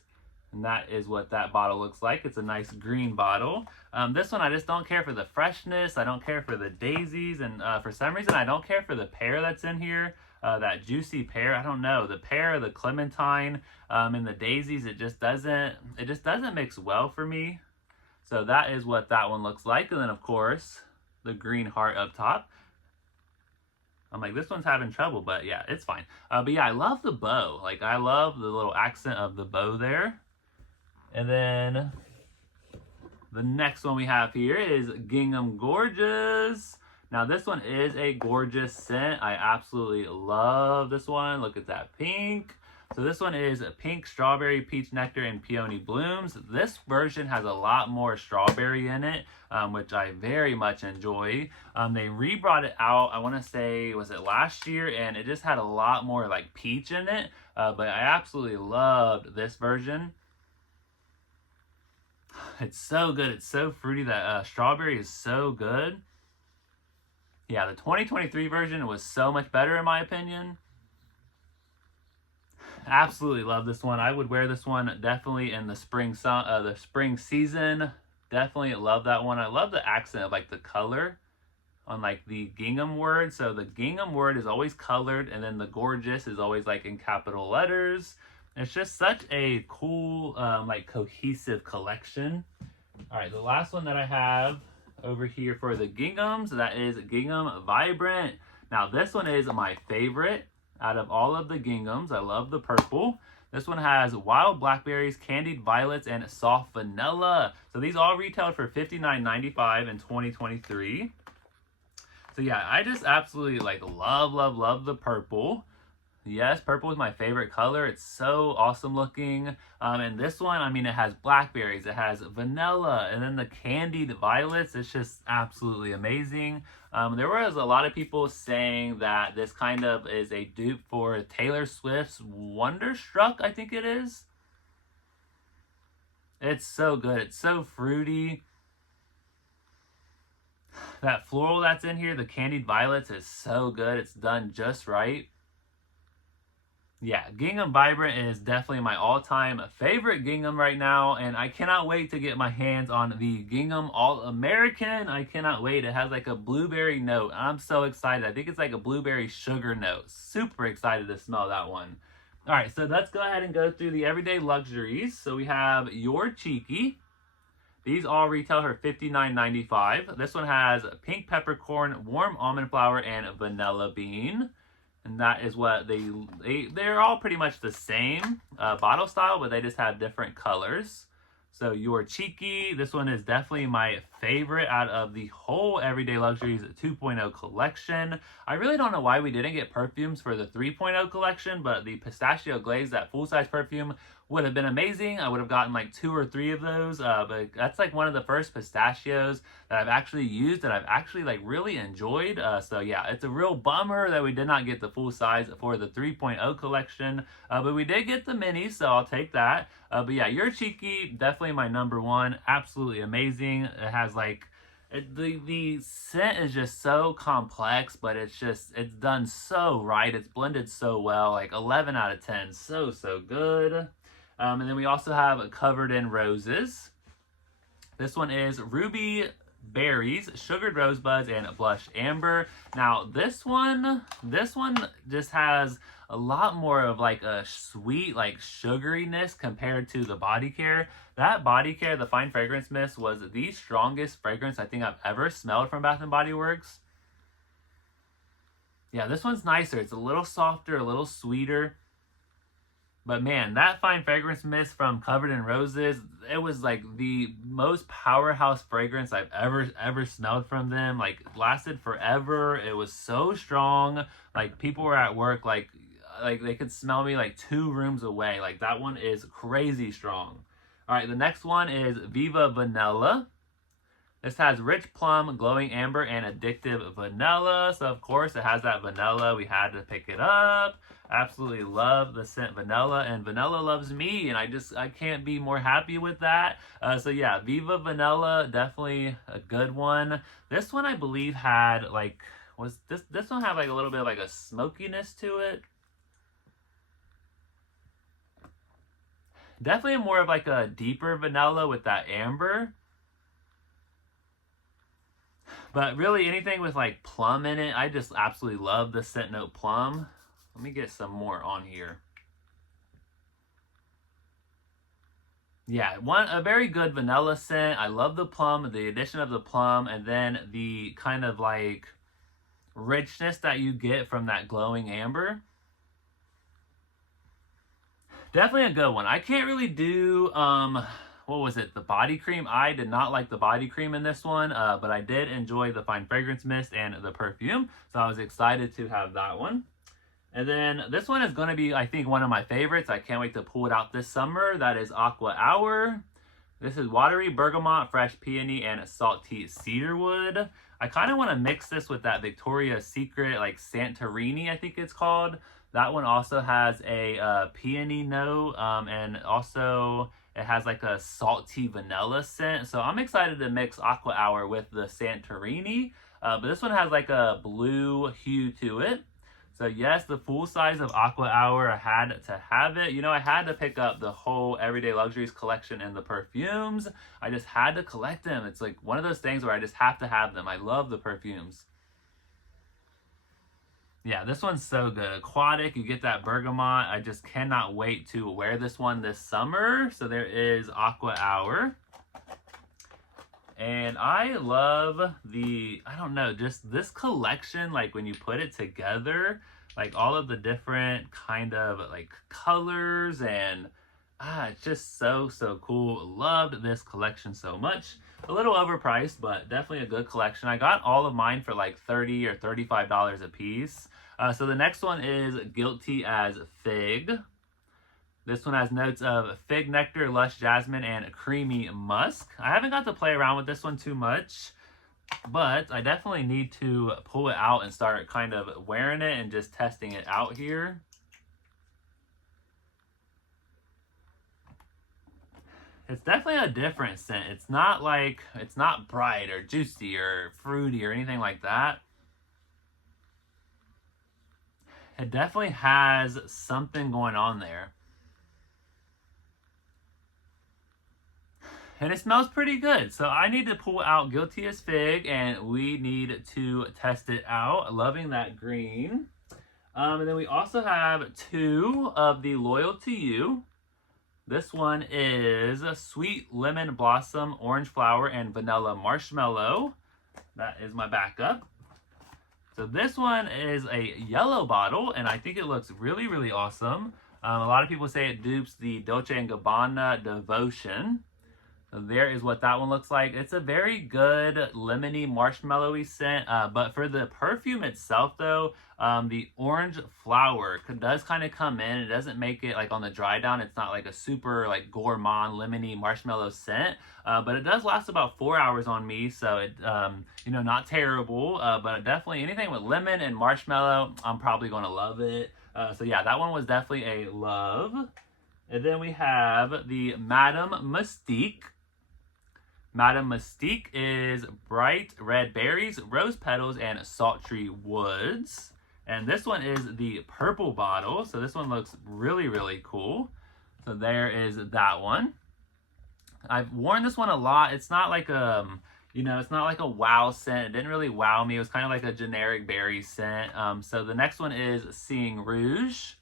And that is what that bottle looks like. It's a nice green bottle. This one, I just don't care for the freshness. I don't care for the daisies. And for some reason, I don't care for the pear that's in here. That juicy pear, I don't know. The pear, the clementine, and the daisies, it just doesn't mix well for me. So that is what that one looks like. And then, of course, the green heart up top. I'm this one's having trouble, but yeah, it's fine. But yeah, I love the bow. I love the little accent of the bow there. And then the next one we have here is Gingham Gorgeous. Now this one is a gorgeous scent. I absolutely love this one. Look at that pink. So this one is pink, strawberry, peach nectar, and peony blooms. This version has a lot more strawberry in it, which I very much enjoy. They re-brought it out, I want to say, was it last year? And it just had a lot more peach in it. But I absolutely loved this version. It's so good. It's so fruity. That strawberry is so good. Yeah, the 2023 version was so much better in my opinion. Absolutely love this one. I would wear this one definitely in the spring season. Definitely love that one. I love the accent of the color on the gingham word. So the gingham word is always colored, and then the gorgeous is always in capital letters. It's just such a cool cohesive collection. All right, the last one that I have over here for the ginghams, that is Gingham Vibrant. Now this one is my favorite out of all of the ginghams. I love the purple. This one has wild blackberries, candied violets, and soft vanilla. So these all retailed for $59.95 in 2023. So yeah, I just absolutely love the purple. Yes, purple is my favorite color. It's so awesome looking. And this one, I mean, it has blackberries, it has vanilla, and then the candied violets. It's just absolutely amazing. There was a lot of people saying that this kind of is a dupe for Taylor Swift's Wonderstruck, I think it is. It's so good. It's so fruity. That floral that's in here, the candied violets, is so good. It's done just right. Yeah, Gingham Vibrant is definitely my all-time favorite gingham right now, and I cannot wait to get my hands on the Gingham All-American. I cannot wait. It has a blueberry note. I'm so excited. I think it's a blueberry sugar note. Super excited to smell that one. All right, so let's go ahead and go through the everyday luxuries. So we have Your Cheeky. These all retail for $59.95. This one has pink peppercorn, warm almond flour, and vanilla bean. And that is what they're all pretty much the same bottle style, but they just have different colors. So Your Cheeky, this one is definitely my favorite out of the whole Everyday Luxuries 2.0 collection. I really don't know why we didn't get perfumes for the 3.0 collection, but the pistachio glaze, that full-size perfume, would have been amazing. I would have gotten 2 or 3 of those, but that's one of the first pistachios that I've actually used that I've actually really enjoyed. So yeah, it's a real bummer that we did not get the full size for the 3.0 collection, but we did get the mini, so I'll take that. But yeah, Your Cheeky, definitely my number one. Absolutely amazing. It has the scent is just so complex, but it's done so right. It's blended so well. 11 out of 10. So good. And then we also have Covered in Roses. This one is Ruby Berries, Sugared Rosebuds, and Blush Amber. Now this one just has a lot more of a sweet sugariness compared to the body care. That body care, the Fine Fragrance Mist, was the strongest fragrance I think I've ever smelled from Bath & Body Works. Yeah, this one's nicer. It's a little softer, a little sweeter. But man, that fine fragrance mist from Covered in Roses, it was like the most powerhouse fragrance I've ever smelled from them. Like, lasted forever. It was so strong. Like, people were at work, like they could smell me like 2 rooms away. Like, that one is crazy strong. All right, the next one is Viva Vanilla. This has rich plum, glowing amber, and addictive vanilla. So, of course, it has that vanilla. We had to pick it up. Absolutely love the scent vanilla, and vanilla loves me, and I can't be more happy with that. So, yeah, Viva Vanilla, definitely a good one. This one, I believe, had, like, this one had, like, a little bit of, like, a smokiness to it. Definitely more of, like, a deeper vanilla with that amber. But really, anything with like plum in it, I just absolutely love the scent note plum. Let me get some more on here. Yeah, a very good vanilla scent. I love the plum, the addition of the plum, and then the kind of like richness that you get from that glowing amber. Definitely a good one. I can't really do what was it, the body cream. I did not like the body cream in this one, but I did enjoy the fine fragrance mist and the perfume, so I was excited to have that one. And then this one is going to be, I think, one of my favorites. I can't wait to pull it out this summer. That is Aqua Hour. This is watery bergamot, fresh peony, and salty cedarwood. I kind of want to mix this with that Victoria's Secret, like Santorini, I think it's called. That one also has a peony note, and also it has like a salty vanilla scent. So I'm excited to mix Aqua Hour with the Santorini. But this one has like a blue hue to it. So yes, the full size of Aqua Hour, I had to have it. You know, I had to pick up the whole Everyday Luxuries collection and the perfumes. I just had to collect them. It's like one of those things where I just have to have them. I love the perfumes. Yeah, this one's so good. Aquatic, you get that bergamot. I just cannot wait to wear this one this summer. So there is Aqua Hour. And I love I don't know, just this collection, like when you put it together, like all of the different kind of like colors, and it's just so cool. Loved this collection so much. A little overpriced, but definitely a good collection. I got all of mine for like $30 or $35 a piece. So the next one is Guilty as Fig. This one has notes of fig nectar, lush jasmine, and creamy musk. I haven't got to play around with this one too much, but I definitely need to pull it out and start kind of wearing it and just testing it out here. It's definitely a different scent. It's not bright or juicy or fruity or anything like that. It definitely has something going on there. And it smells pretty good. So I need to pull out Guilty as Fig, and we need to test it out. Loving that green. And then we also have 2 of the Loyal to You. This one is Sweet Lemon Blossom, Orange Flower, and Vanilla Marshmallow. That is my backup. So this one is a yellow bottle, and I think it looks really awesome. A lot of people say it dupes the Dolce & Gabbana Devotion. So there is what that one looks like. It's a very good lemony, marshmallowy scent. But for the perfume itself, though, the orange flower does kind of come in. It doesn't make it like on the dry down. It's not like a super like gourmand, lemony, marshmallow scent. But it does last about 4 hours on me. So it, you know, not terrible. But definitely anything with lemon and marshmallow, I'm probably going to love it. So yeah, that one was definitely a love. And then we have the Madame Mystique. Madame Mystique is bright red berries, rose petals, and sultry woods. And this one is the purple bottle. So this one looks really cool. So there is that one. I've worn this one a lot. It's not like you know, it's not like a wow scent. It didn't really wow me. It was kind of like a generic berry scent. So the next one is Seeing Rouge.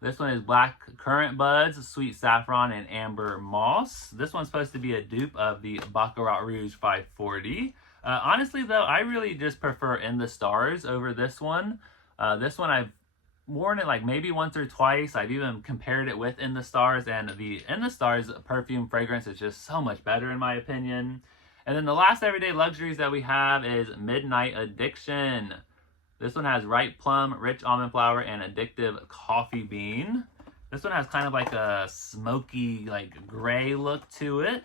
This one is Black Currant Buds, Sweet Saffron, and Amber Moss. This one's supposed to be a dupe of the Baccarat Rouge 540. Honestly, though, I really just prefer In the Stars over this one. This one I've worn it like maybe once or twice. I've even compared it with In the Stars, and the In the Stars perfume fragrance is just so much better in my opinion. And then the last everyday luxuries that we have is Midnight Addiction. This one has ripe plum, rich almond flower, and addictive coffee bean. This one has kind of like a smoky, like gray look to it.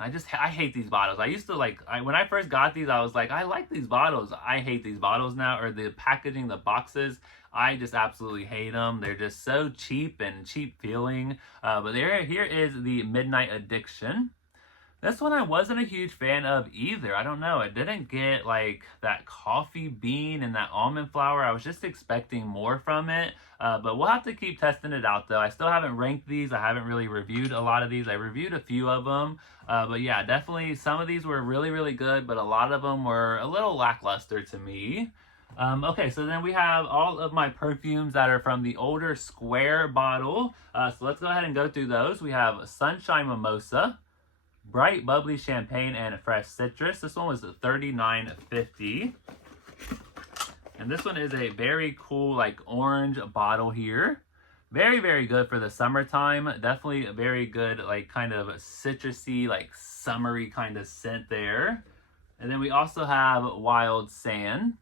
I hate these bottles. I used to when I first got these, I was like, I like these bottles. I hate these bottles now, or the packaging, the boxes. I just absolutely hate them. They're just so cheap and cheap feeling. But here is the Midnight Addiction. This one I wasn't a huge fan of either. I don't know. It didn't get like that coffee bean and that almond flower. I was just expecting more from it. But we'll have to keep testing it out though. I still haven't ranked these. I haven't really reviewed a lot of these. I reviewed a few of them. But yeah, definitely some of these were really, really good. But a lot of them were a little lackluster to me. Okay, so then we have all of my perfumes that are from the older square bottle. So let's go ahead and go through those. We have Sunshine Mimosa, Bright Bubbly Champagne, and Fresh Citrus. This one was $39.50. And this one is a very cool like orange bottle here. Very, very good for the summertime. Definitely a very good like kind of citrusy, like summery kind of scent there. And then we also have Wild Sand.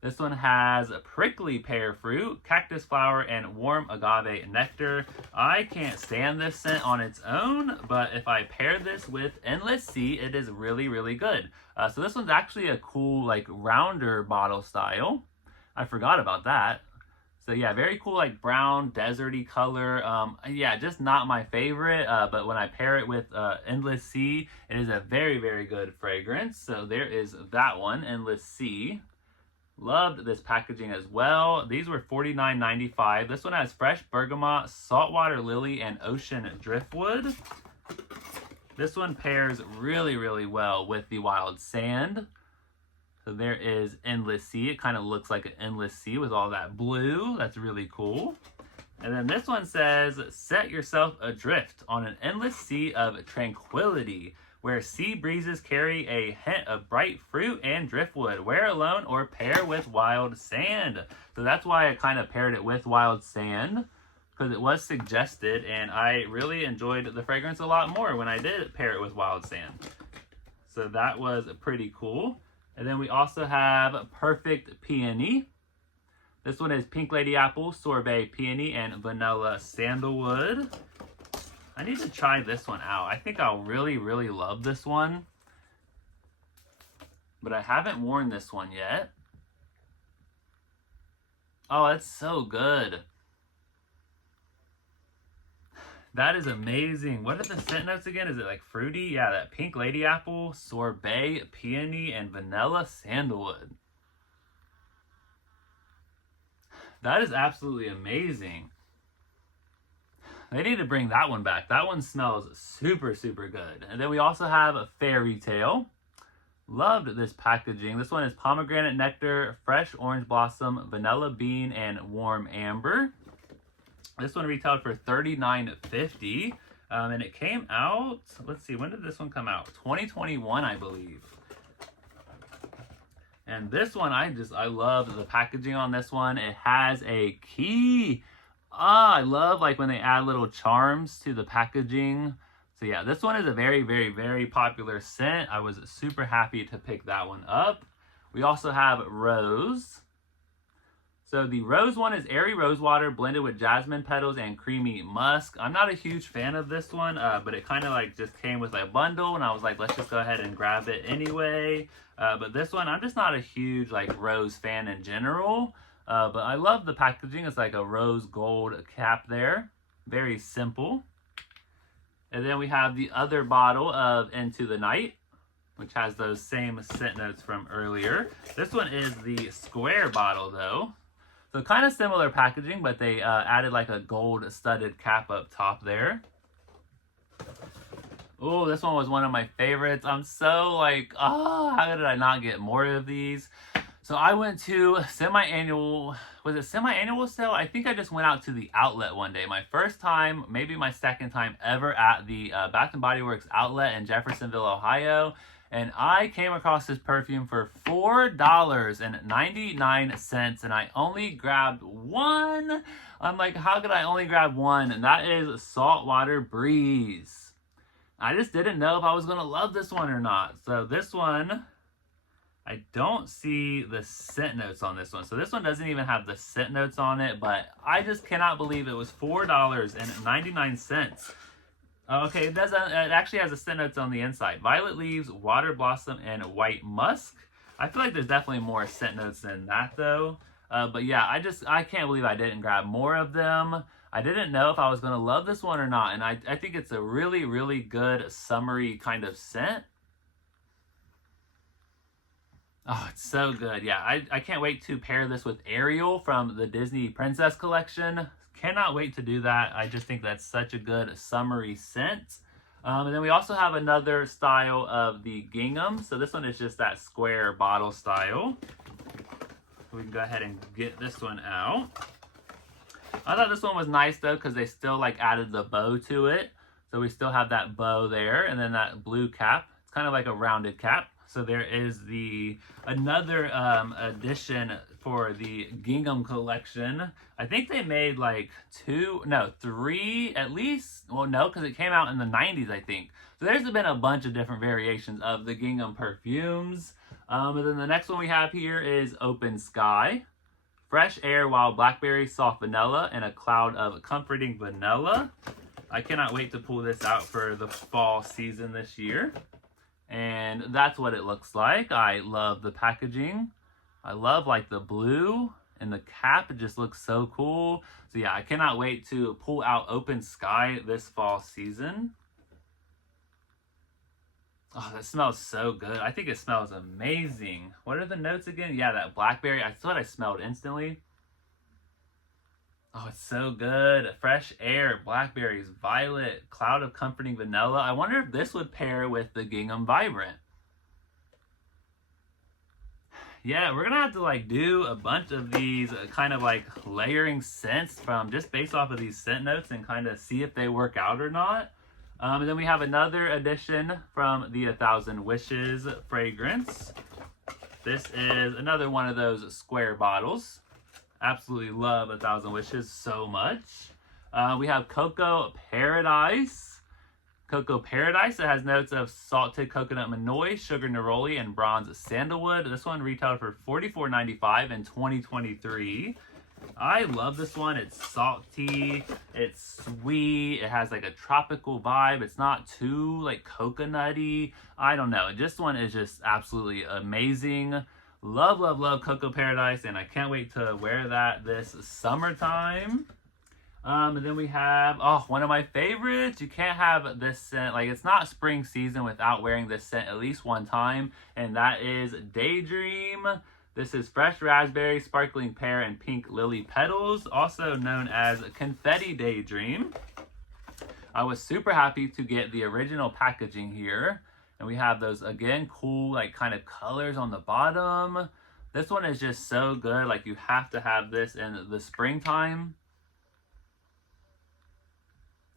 This one has prickly pear fruit, cactus flower, and warm agave nectar. I can't stand this scent on its own, but if I pair this with Endless Sea, it is really, really good. So this one's actually a cool, like, rounder bottle style. I forgot about that. So yeah, very cool, like, brown, deserty color. Yeah, just not my favorite, but when I pair it with Endless Sea, it is a very, very good fragrance. So there is that one, Endless Sea. Loved this packaging as well. These were $49.95. This one has fresh bergamot, saltwater lily, and ocean driftwood. This one pairs really, really well with the Wild Sand. So there is Endless Sea. It kind of looks like an endless sea with all that blue. That's really cool. And then this one says, set yourself adrift on an endless sea of tranquility, where sea breezes carry a hint of bright fruit and driftwood. Wear alone or pair with Wild Sand. So that's why I kind of paired it with Wild Sand, because it was suggested, and I really enjoyed the fragrance a lot more when I did pair it with Wild Sand. So that was pretty cool. And then we also have Perfect Peony. This one is Pink Lady Apple, Sorbet Peony, and Vanilla Sandalwood. I need to try this one out. I think I'll really, really love this one. But I haven't worn this one yet. Oh, it's so good. That is amazing. What are the scent notes again? Is it like fruity? Yeah, that Pink Lady Apple, Sorbet Peony, and Vanilla Sandalwood. That is absolutely amazing. They need to bring that one back. That one smells super, super good. And then we also have a Fairy Tale. Loved this packaging. This one is pomegranate nectar, fresh orange blossom, vanilla bean, and warm amber. This one retailed for $39.50. And it came out, let's see, when did this one come out? 2021, I believe. And this one, I love the packaging on this one. It has a key. I love like when they add little charms to the packaging. So yeah, this one is a very, very, very popular scent. I was super happy to pick that one up. We also have Rose. So the Rose one is airy rose water blended with jasmine petals and creamy musk. I'm not a huge fan of this one, but it kind of like just came with a bundle, and I was like, let's just go ahead and grab it anyway. But this one, I'm just not a huge like rose fan in general. But I love the packaging. It's like a rose gold cap there. Very simple. And then we have the other bottle of Into the Night, which has those same scent notes from earlier. This one is the square bottle though. So kind of similar packaging, but they added like a gold studded cap up top there. Oh, this one was one of my favorites. I'm so like, oh, how did I not get more of these? So I went to semi-annual, was it semi-annual sale? I think I just went out to the outlet one day. My first time, maybe my second time ever at the Bath & Body Works outlet in Jeffersonville, Ohio. and I came across this perfume for $4.99, and I only grabbed one. I'm like, how could I only grab one? And that is Saltwater Breeze. I just didn't know if I was going to love this one or not. So this one, I don't see the scent notes on this one. So this one doesn't even have the scent notes on it, but I just cannot believe it was $4.99. Okay, it actually has the scent notes on the inside. Violet leaves, water blossom, and white musk. I feel like there's definitely more scent notes than that though. But yeah, I can't believe I didn't grab more of them. I didn't know if I was going to love this one or not. And I think it's a really, really good summery kind of scent. Oh, it's so good. Yeah, I can't wait to pair this with Ariel from the Disney Princess Collection. Cannot wait to do that. I just think that's such a good summery scent. And then we also have another style of the Gingham. So this one is just that square bottle style. We can go ahead and get this one out. I thought this one was nice though, because they still like added the bow to it. So we still have that bow there, and then that blue cap. It's kind of like a rounded cap. So there is another edition for the Gingham collection. I think they made like three at least. Well, no, because it came out in the 90s, I think. So there's been a bunch of different variations of the Gingham perfumes. And then the next one we have here is Open Sky. Fresh air, wild blackberry, soft vanilla, and a cloud of comforting vanilla. I cannot wait to pull this out for the fall season this year. And that's what it looks like. I love the packaging. I love like the blue and the cap. It just looks so cool. So yeah, I cannot wait to pull out Open Sky this fall season. Oh, that smells so good. I think it smells amazing. What are the notes again? Yeah, that blackberry. I thought I smelled instantly. Oh, it's so good. Fresh air, blackberries, violet, cloud of comforting vanilla. I wonder if this would pair with the Gingham Vibrant. Yeah, we're gonna have to like do a bunch of these kind of like layering scents from just based off of these scent notes and kind of see if they work out or not. And then we have another edition from the 1,000 Wishes fragrance. This is another one of those square bottles. Absolutely love 1,000 Wishes so much. We have Cocoa Paradise. Cocoa Paradise. It has notes of salted coconut manoi, sugar neroli, and bronze sandalwood. This one retailed for $44.95 in 2023. I love this one. It's salty, it's sweet, it has like a tropical vibe. It's not too like coconutty. I don't know. This one is just absolutely amazing. Love, love, love Cocoa Paradise, and I can't wait to wear that this summertime. And then we have, one of my favorites. You can't have this scent, like it's not spring season without wearing this scent at least one time, and that is Daydream. This is fresh raspberry, sparkling pear, and pink lily petals, also known as Confetti Daydream. I was super happy to get the original packaging here. And we have those, again, cool, like, kind of colors on the bottom. This one is just so good. Like, you have to have this in the springtime.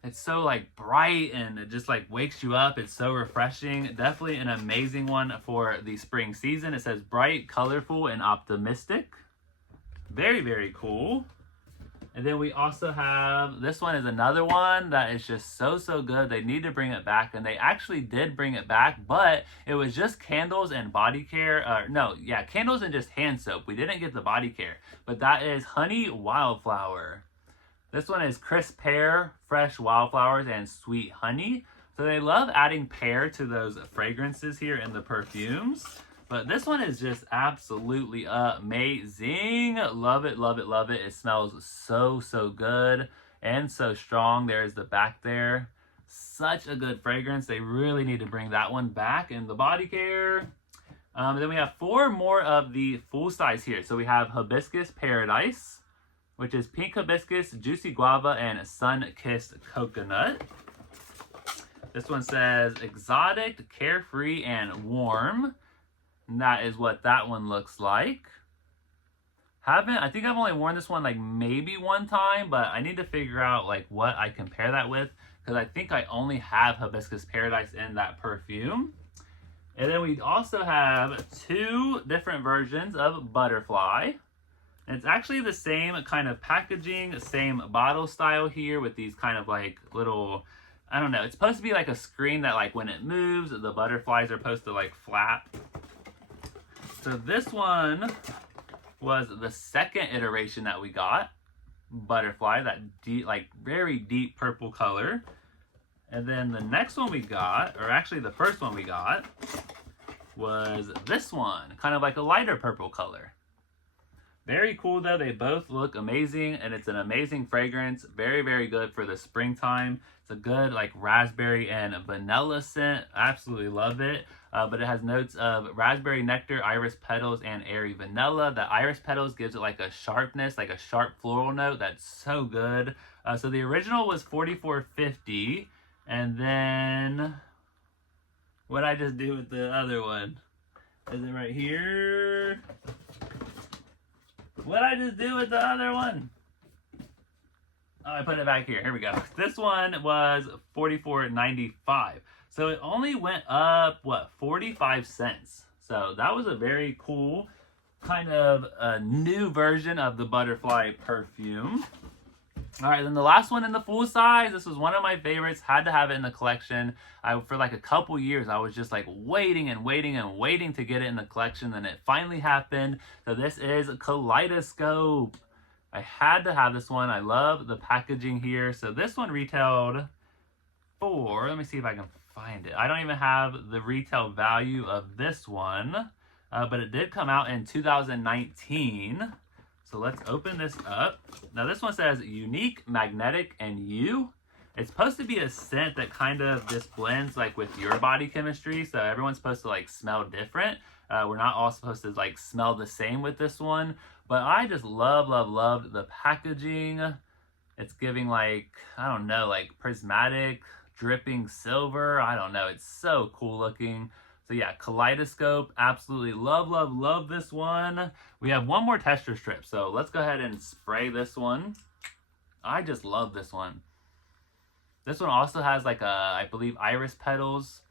It's so, like, bright, and it just, like, wakes you up. It's so refreshing. Definitely an amazing one for the spring season. It says bright, colorful, and optimistic. Very, very cool. And then we also have, this one is another one that is just so, so good. They need to bring it back, and they actually did bring it back, but it was just candles and body care. Candles and just hand soap. We didn't get the body care, but that is Honey Wildflower. This one is crisp pear, fresh wildflowers, and sweet honey. So they love adding pear to those fragrances here in the perfumes. But this one is just absolutely amazing. Love it, love it, love it. It smells so, so good and so strong. There's the back there. Such a good fragrance. They really need to bring that one back in the body care. Then we have 4 more of the full size here. So we have Hibiscus Paradise, which is pink hibiscus, juicy guava, and sun-kissed coconut. This one says exotic, carefree, and warm. And that is what that one looks like. I think I've only worn this one like maybe one time, but I need to figure out like what I compare that with, because I think I only have Hibiscus Paradise in that perfume. And then we also have two different versions of Butterfly. And it's actually the same kind of packaging, same bottle style here with these kind of like little, I don't know, it's supposed to be like a screen that like when it moves, the butterflies are supposed to like flap. So this one was the second iteration that we got. Butterfly, that deep, like very deep purple color. And then the next one we got, or actually the first one we got, was this one, kind of like a lighter purple color. Very cool though, they both look amazing, and it's an amazing fragrance. Very, very good for the springtime. It's a good like raspberry and vanilla scent. Absolutely love it. But it has notes of raspberry nectar, iris petals, and airy vanilla. The iris petals gives it like a sharpness, like a sharp floral note. That's so good. So the original was $44.50, and then what I just do with the other one? Is it right here? What'd I just do with the other one? Oh, I put it back here. Here we go. This one was $44.95. So it only went up, what, 45 cents. So that was a very cool kind of a new version of the Butterfly perfume. All right, then the last one in the full size. This was one of my favorites. Had to have it in the collection. For like a couple years, I was just like waiting and waiting and waiting to get it in the collection. Then it finally happened. So this is Kaleidoscope. I had to have this one. I love the packaging here. So this one retailed for, let me see if I can find it. I don't even have the retail value of this one, but it did come out in 2019. So let's open this up. Now this one says unique, magnetic, and you. It's supposed to be a scent that kind of just blends like with your body chemistry. So everyone's supposed to like smell different. We're not all supposed to like smell the same with this one. But I just loved the packaging. It's giving like, I don't know, like prismatic, dripping silver. I don't know. It's so cool looking. So yeah, Kaleidoscope, absolutely love this one. We have one more tester strip, so let's go ahead and spray this one. I just love this one. This one also has like a, I believe, iris petals.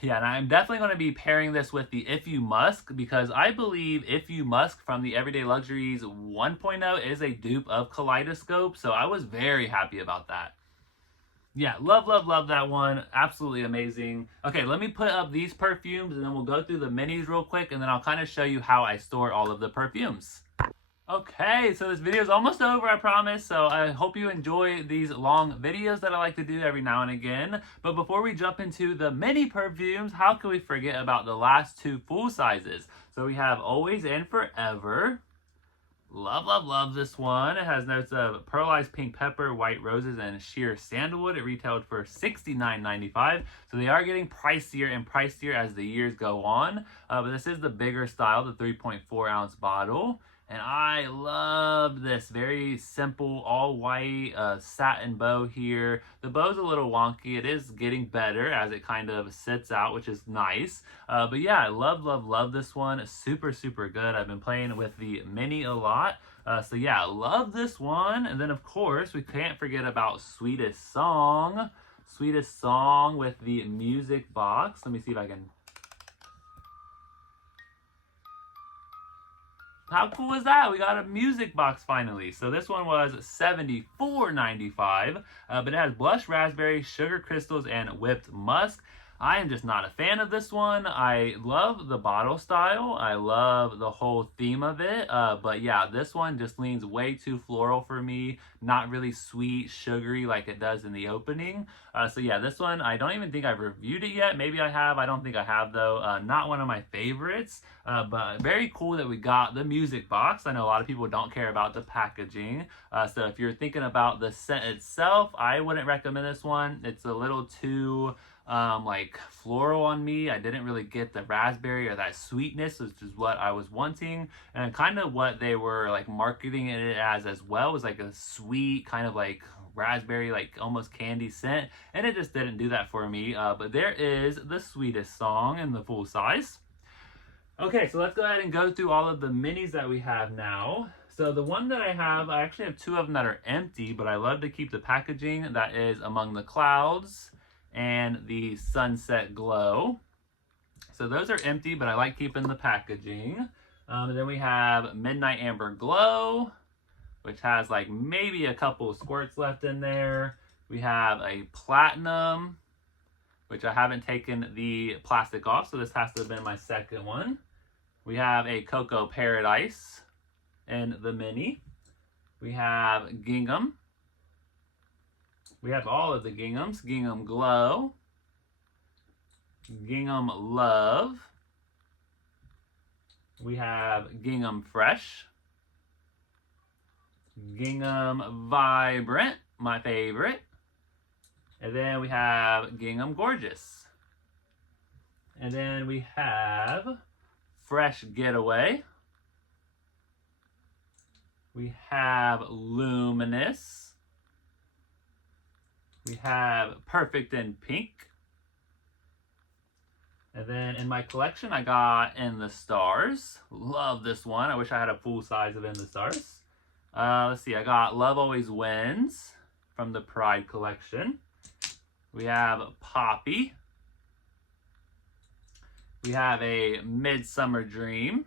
Yeah, and I'm definitely going to be pairing this with the If You Musk, because I believe If You Musk from the Everyday Luxuries 1.0 is a dupe of Kaleidoscope, so I was very happy about that. Yeah, love that one. Absolutely amazing. Okay, let me put up these perfumes and then we'll go through the minis real quick, and then I'll kind of show you how I store all of the perfumes. Okay, so this video is almost over, I promise. So I hope you enjoy these long videos that I like to do every now and again. But before we jump into the mini perfumes, how can we forget about the last two full sizes? So we have Always and Forever. Love this one. It has notes of pearlized pink pepper, white roses, and sheer sandalwood. It retailed for $69.95. So they are getting pricier and pricier as the years go on. But this is the bigger style, the 3.4 ounce bottle. And I love this very simple, all white satin bow here. The bow's a little wonky. It is getting better as it kind of sits out, which is nice. But yeah, I love this one. Super good. I've been playing with the mini a lot. So yeah, I love this one. And then of course, we can't forget about Sweetest Song. Sweetest Song with the music box. Let me see if I can... How cool is that? We got a music box finally. So this one was $74.95, but it has blush raspberry, sugar crystals, and whipped musk. I am just not a fan of this one. I love the bottle style. I love the whole theme of it. But yeah, this one just leans way too floral for me. Not really sweet, sugary like it does in the opening. So yeah, this one, I don't even think I've reviewed it yet. Maybe I have. I don't think I have though. Not one of my favorites. But very cool that we got the music box. I know a lot of people don't care about the packaging. So if you're thinking about the scent itself, I wouldn't recommend this one. It's a little too... like floral on me. I didn't really get the raspberry or that sweetness, which is what I was wanting, and kind of what they were like marketing it as well, was like a sweet kind of like raspberry, like almost candy scent, and it just didn't do that for me. But there is the Sweetest Song in the full size. Okay, so let's go ahead and go through all of the minis that we have now. So the one that I have, I actually have two of them that are empty, but I love to keep the packaging. That is Among the Clouds and the Sunset Glow. So those are empty, but I like keeping the packaging. And then we have Midnight Amber Glow, which has like maybe a couple of squirts left in there. We have a Platinum, which I haven't taken the plastic off, so this has to have been my second one. We have a Cocoa Paradise in the mini. We have Gingham. We have all of the Ginghams. Gingham Glow. Gingham Love. We have Gingham Fresh. Gingham Vibrant, my favorite. And then we have Gingham Gorgeous. And then we have Fresh Getaway. We have Luminous. We have Perfect in Pink. And then in my collection, I got In the Stars. Love this one. I wish I had a full size of In the Stars. Let's see, I got Love Always Wins from the Pride collection. We have Poppy. We have a Midsummer Dream.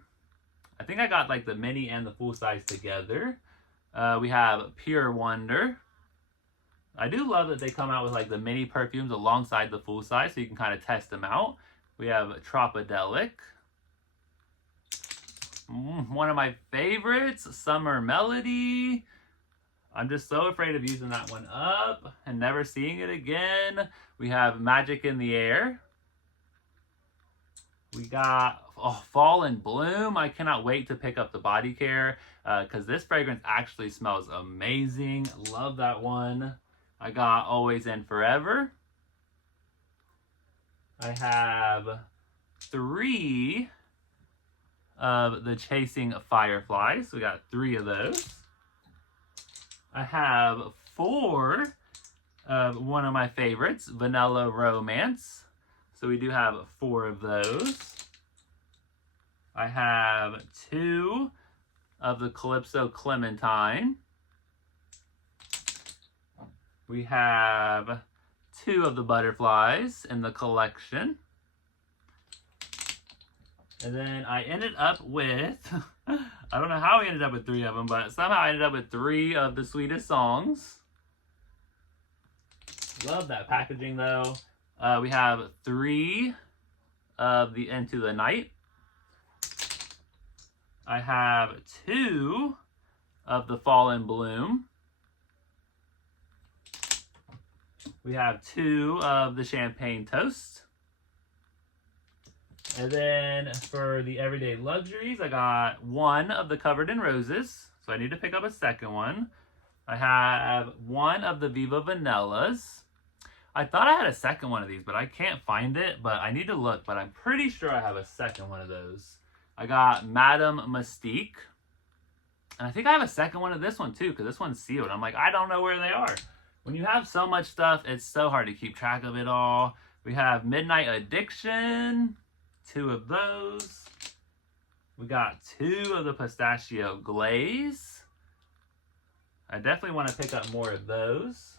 I think I got like the mini and the full size together. We have Pure Wonder. I do love that they come out with like the mini perfumes alongside the full size so you can kind of test them out. We have Tropodelic. One of my favorites, Summer Melody. I'm just so afraid of using that one up and never seeing it again. We have Magic in the Air. We got Fall in Bloom. I cannot wait to pick up the body care because this fragrance actually smells amazing. Love that one. I got Always and Forever. I have 3 of the Chasing Fireflies. We got 3 of those. I have 4 of one of my favorites, Vanilla Romance. So we do have 4 of those. I have 2 of the Calypso Clementine. We have 2 of the Butterflies in the collection. And then I ended up with, I don't know how I ended up with 3 of them, but somehow I ended up with 3 of the Sweetest Songs. Love that packaging though. We have 3 of the Into the Night. I have 2 of the Fall in Bloom. We have 2 of the Champagne Toast. And then for the Everyday Luxuries, I got 1 of the Covered in Roses. So I need to pick up a second one. I have 1 of the Viva Vanillas. I thought I had a second one of these, but I can't find it. But I need to look, but I'm pretty sure I have a second one of those. I got Madame Mystique. And I think I have a second one of this one too, because this one's sealed. I'm like, I don't know where they are. When you have so much stuff, it's so hard to keep track of it all. We have Midnight Addiction. 2 of those. We got 2 of the Pistachio Glaze. I definitely want to pick up more of those.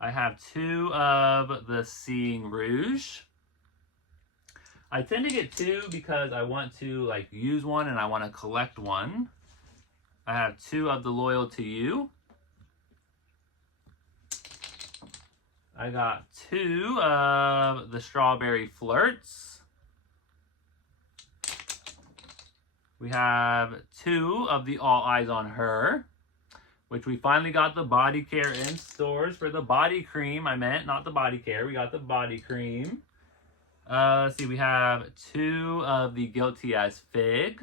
I have 2 of the Seeing Rouge. I tend to get 2 because I want to like use one and I want to collect one. I have 2 of the Loyal to You. I got 2 of the Strawberry Flirts. We have 2 of the All Eyes on Her, which we finally got the body care in stores for the body cream. I meant not the body care. We got the body cream. Let's see. We have 2 of the Guilty as Fig.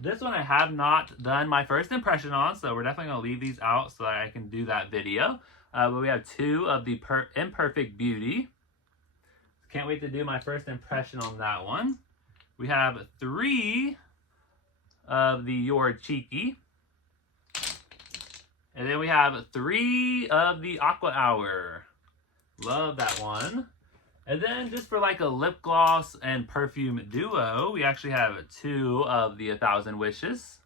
This one I have not done my first impression on, so we're definitely going to leave these out so that I can do that video. But we have 2 of the Imperfect Beauty. Can't wait to do my first impression on that one. We have 3 of the You're Cheeky. And then we have 3 of the Aqua Hour. Love that one. And then just for like a lip gloss and perfume duo, we actually have 2 of the 1,000 Wishes.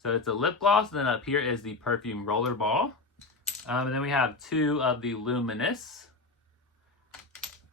So it's a lip gloss, and then up here is the perfume Rollerball. And then we have 2 of the Luminous.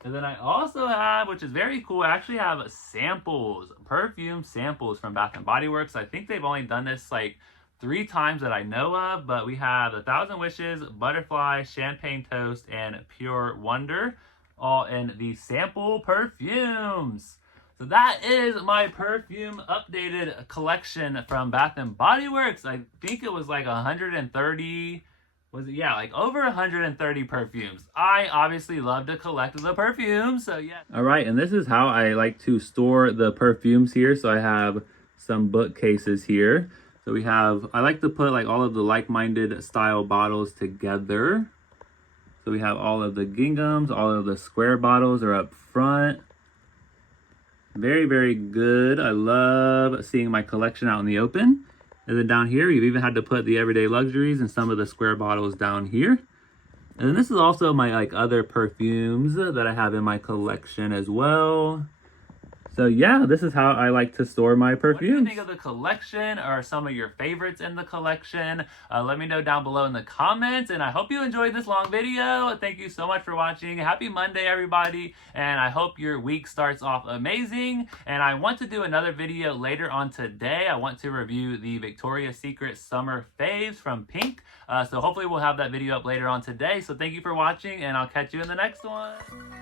And then I also have, which is very cool, I actually have samples, perfume samples from Bath & Body Works. I think they've only done this like 3 times that I know of, but we have 1,000 Wishes, Butterfly, Champagne Toast, and Pure Wonder, all in the sample perfumes. So that is my perfume updated collection from Bath & Body Works. I think it was like 130... was it? Yeah, like over 130 perfumes. I obviously love to collect the perfumes, so yeah. All right, and this is how I like to store the perfumes here. So I have some bookcases here. So we have, I like to put like all of the like-minded style bottles together. So we have all of the ginghams, all of the square bottles are up front. Very, very good. I love seeing my collection out in the open. And then down here, you've even had to put the everyday luxuries and some of the square bottles down here. And then this is also my like other perfumes that I have in my collection as well. So yeah, this is how I like to store my perfumes. What do you think of the collection, or some of your favorites in the collection? Let me know down below in the comments, and I hope you enjoyed this long video. Thank you so much for watching. Happy Monday, everybody, and I hope your week starts off amazing. And I want to do another video later on today. I want to review the Victoria's Secret Summer Faves from Pink. So hopefully we'll have that video up later on today. So thank you for watching, and I'll catch you in the next one.